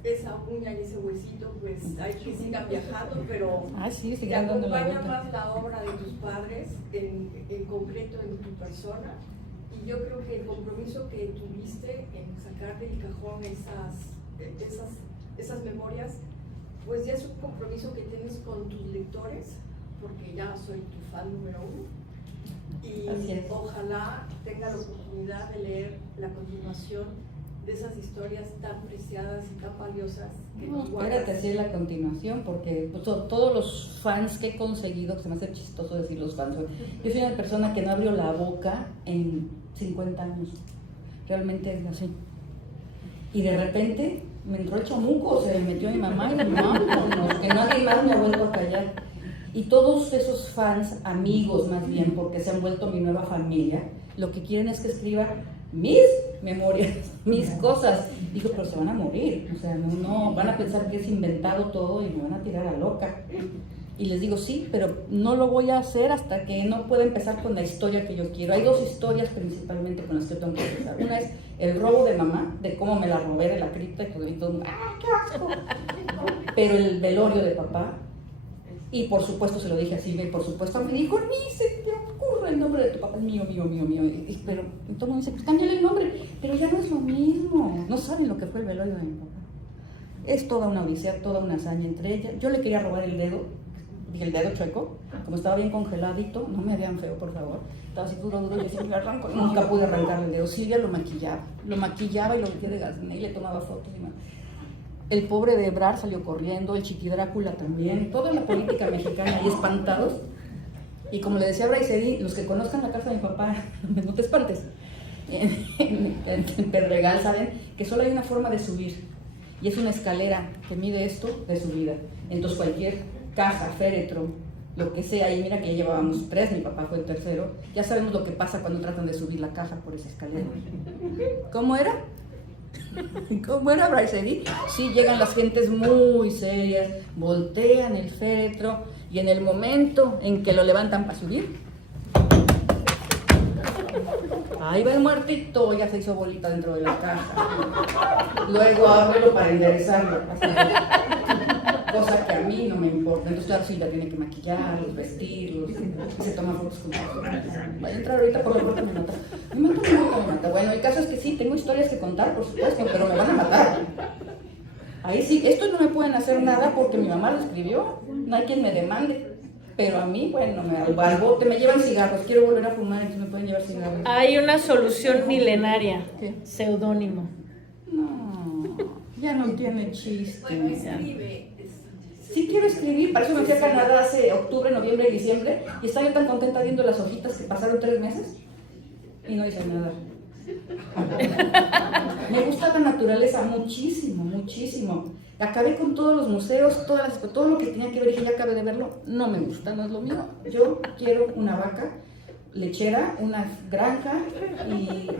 Esa uña y ese huesito, pues hay que sigan viajando, pero Sí, te acompaña más la obra de tus padres, en concreto en tu persona. Y yo creo que el compromiso que tuviste en sacar del cajón esas memorias, pues ya es un compromiso que tienes con tus lectores, porque ya soy tu fan número 1. Y ojalá tenga la oportunidad de leer la continuación de esas historias tan preciadas y tan valiosas que no, nos guardas. espérate, así es la continuación, porque pues, todos los fans que he conseguido, que se me hace chistoso decir los fans, yo soy una persona que no abrió la boca en 50 años, realmente es así. Y de repente me entró el chamuco, se me metió mi mamá y vámonos, que nadie más me ha vuelto a callar. Y todos esos fans, amigos más bien, porque se han vuelto mi nueva familia, lo que quieren es que escriba mis memorias, mis cosas. Digo, pero se van a morir, o sea, no van a pensar que es inventado todo y me van a tirar a loca. Y les digo, sí, pero no lo voy a hacer hasta que no pueda empezar con la historia que yo quiero. Hay dos historias principalmente con las que tengo que empezar. Una es el robo de mamá, de cómo me la robé de la cripta y todo, ¡ah, qué asco! Pero el velorio de papá, y por supuesto se lo dije así, por supuesto, me dijo, ni se te ocurra. ocurre el nombre de tu papá? Mío. Pero todo el mundo dice, pues cámbiale el nombre, pero ya no es lo mismo. No saben lo que fue el velorio de mi papá. Es toda una odisea, toda una hazaña entre ellas. Yo le quería robar el dedo chueco, como estaba bien congeladito, no me vean feo, por favor. Estaba así duro, yo decía, le arranco. Nunca pude arrancarle el dedo. Silvia lo maquillaba y lo metía de gasné y le tomaba fotos. El pobre de Ebrard salió corriendo, el Chiqui Drácula también, toda la política mexicana ahí espantados. Y como le decía a Braizedi, los que conozcan la casa de mi papá, no te espantes, en Pedregal saben que solo hay una forma de subir, y es una escalera que mide esto de subida. Entonces cualquier caja, féretro, lo que sea, y mira que ya llevábamos 3, mi papá fue el tercero, ya sabemos lo que pasa cuando tratan de subir la caja por esa escalera. ¿Cómo era? ¿Cómo era, Braizedi? Sí, llegan las gentes muy serias, voltean el féretro y en el momento en que lo levantan para subir, ahí va el muertito, ya se hizo bolita dentro de la caja. Luego ábrelo para enderezarlo, cosa que a mí no me importa. Entonces claro, Silvia tiene que maquillarlos, vestirlos, y se toma fotos con ellos. Va a entrar ahorita por la puerta, me mata. Me mata. Bueno, el caso es que sí, tengo historias que contar, por supuesto, pero me van a matar. Ahí sí, estos no me pueden hacer nada porque mi mamá lo escribió, no hay quien me demande. Pero a mí, bueno, al bote me llevan cigarros, quiero volver a fumar, entonces me pueden llevar cigarros. Hay una solución milenaria, seudónimo. No, ya no tiene chiste. Bueno, escribe. Sí quiero escribir, para eso me fui a Canadá hace octubre, noviembre y diciembre, y estaba yo tan contenta viendo las hojitas que pasaron 3 meses y no hice nada. Me gusta la naturaleza muchísimo. Acabé con todos los museos, todo lo que tenía que ver, y ya acabé de verlo. No me gusta, no es lo mío. Yo quiero una vaca lechera, una granja y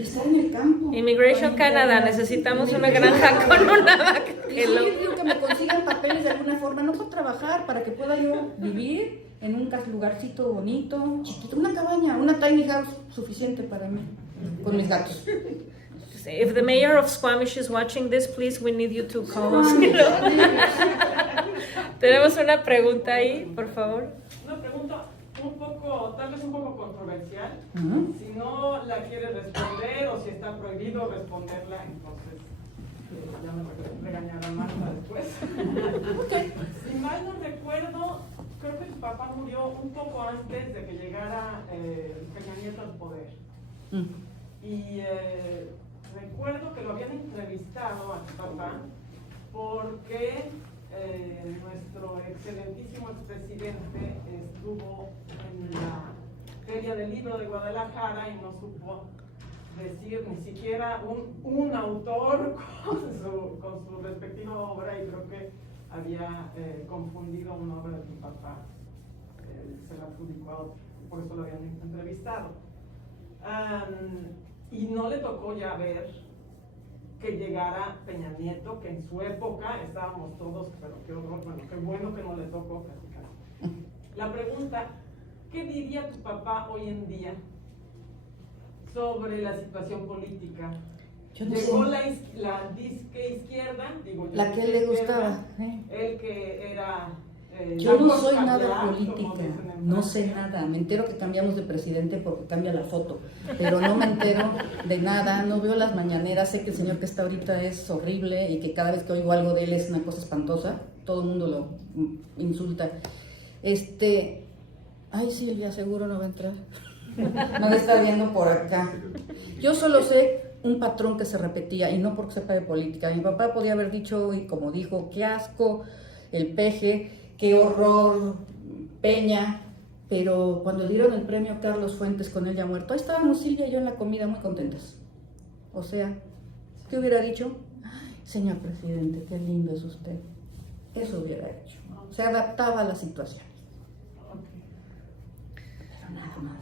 estar en el campo. Immigration Canada, necesitamos una granja con una vaca. Y sí, digo que me consigan papeles de alguna forma, no puedo trabajar, para que pueda yo vivir en un lugarcito bonito, chiquito, una cabaña, una tiny house suficiente para mí, con mis gatos. If the mayor of Squamish is watching this, please, we need you to call us. Tenemos una pregunta ahí, por favor. Una pregunta tal vez un poco controversial. Si no la quiere responder o si está prohibido responderla, entonces ya me regañará Marta después. Si mal no recuerdo, creo que su papá murió un poco antes de que llegara Peña Nieto al poder. Y recuerdo que lo habían entrevistado a su papá porque nuestro excelentísimo expresidente estuvo en la Feria del Libro de Guadalajara y no supo decir ni siquiera un autor con su respectiva obra, y creo que había confundido una obra de mi papá, se la adjudicó a otro, por eso lo habían entrevistado. Y no le tocó ya ver que llegara Peña Nieto, que en su época estábamos todos, pero qué horror, bueno, qué bueno que no le tocó platicar. La pregunta, ¿qué diría tu papá hoy en día sobre la situación política? Yo no Llegó sé. la disque izquierda, digo yo, La que le gustaba. el que era... Yo no soy nada política, no sé nada, me entero que cambiamos de presidente porque cambia la foto, pero no me entero de nada, no veo las mañaneras, sé que el señor que está ahorita es horrible y que cada vez que oigo algo de él es una cosa espantosa, todo el mundo lo insulta. Ay Silvia, seguro no va a entrar, no me está viendo por acá. Yo solo sé un patrón que se repetía, y no porque sepa de política. Mi papá podía haber dicho, y como dijo, qué asco el Peje, qué horror Peña, pero cuando dieron el premio a Carlos Fuentes con él ya muerto, ahí estábamos Silvia y yo en la comida muy contentas. O sea, ¿qué hubiera dicho? Ay, señor presidente, qué lindo es usted. Eso hubiera hecho. Se adaptaba a la situación. Pero nada más.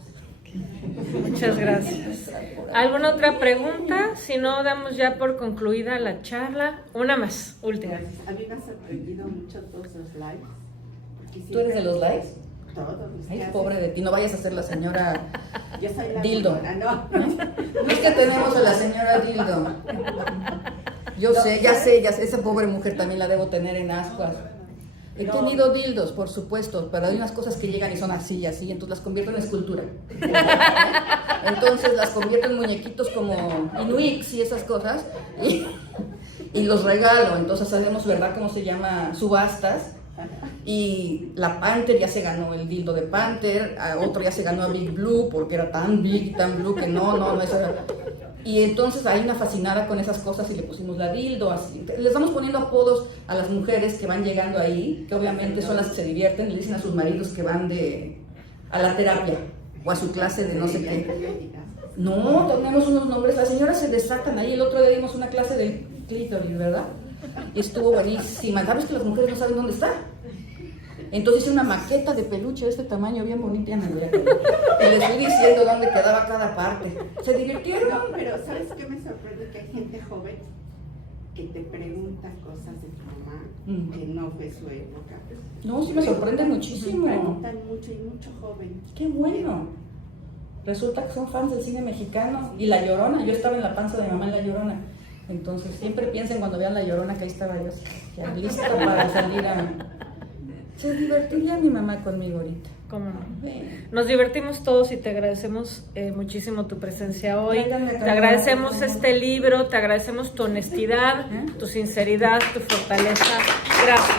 Muchas gracias. ¿Alguna otra pregunta? Si no, damos ya por concluida la charla. Una más, última. A mí me ha sorprendido mucho todos los likes. ¿Tú eres de los likes? Todos. Ay, pobre de ti, no vayas a ser la señora Yo soy la Dildo. burlona, no. No es que tenemos a la señora Dildo. Yo sé, ya sé, esa pobre mujer también la debo tener en ascuas. He tenido dildos, por supuesto, pero hay unas cosas que llegan y son así, entonces las convierto en escultura. Entonces las convierto en muñequitos como inuits y esas cosas, y los regalo. Entonces hacemos, ¿verdad?, ¿cómo se llama? Subastas. Y la Panther ya se ganó el dildo de Panther, otro ya se ganó a Big Blue porque era tan big, tan blue que no, eso era. Y entonces hay una fascinada con esas cosas y le pusimos la dildo, así. Les vamos poniendo apodos a las mujeres que van llegando ahí, que obviamente son las que se divierten, y le dicen a sus maridos que van a la terapia o a su clase de no sé qué. No, tenemos unos nombres, las señoras se desacan ahí. El otro día dimos una clase de clítoris, ¿verdad? Y estuvo buenísima. ¿Sabes que las mujeres no saben dónde está? Entonces hice una maqueta de peluche de este tamaño, bien bonita, y les fui diciendo dónde quedaba cada parte. ¿Se divirtieron? No, pero ¿sabes qué me sorprende? Que hay gente joven que te pregunta cosas de tu mamá que no fue su época. No, sí me sorprende muchísimo. Preguntan mucho y mucho joven. Qué bueno. Resulta que son fans del cine mexicano. Y La Llorona, yo estaba en la panza de mi mamá en La Llorona. Entonces siempre piensen cuando vean La Llorona que ahí estaba yo, ya lista para salir a... Se divertiría mi mamá conmigo ahorita. ¿Cómo no? Nos divertimos todos y te agradecemos muchísimo tu presencia hoy. Te agradecemos este libro, te agradecemos tu honestidad, tu sinceridad, tu fortaleza. Gracias.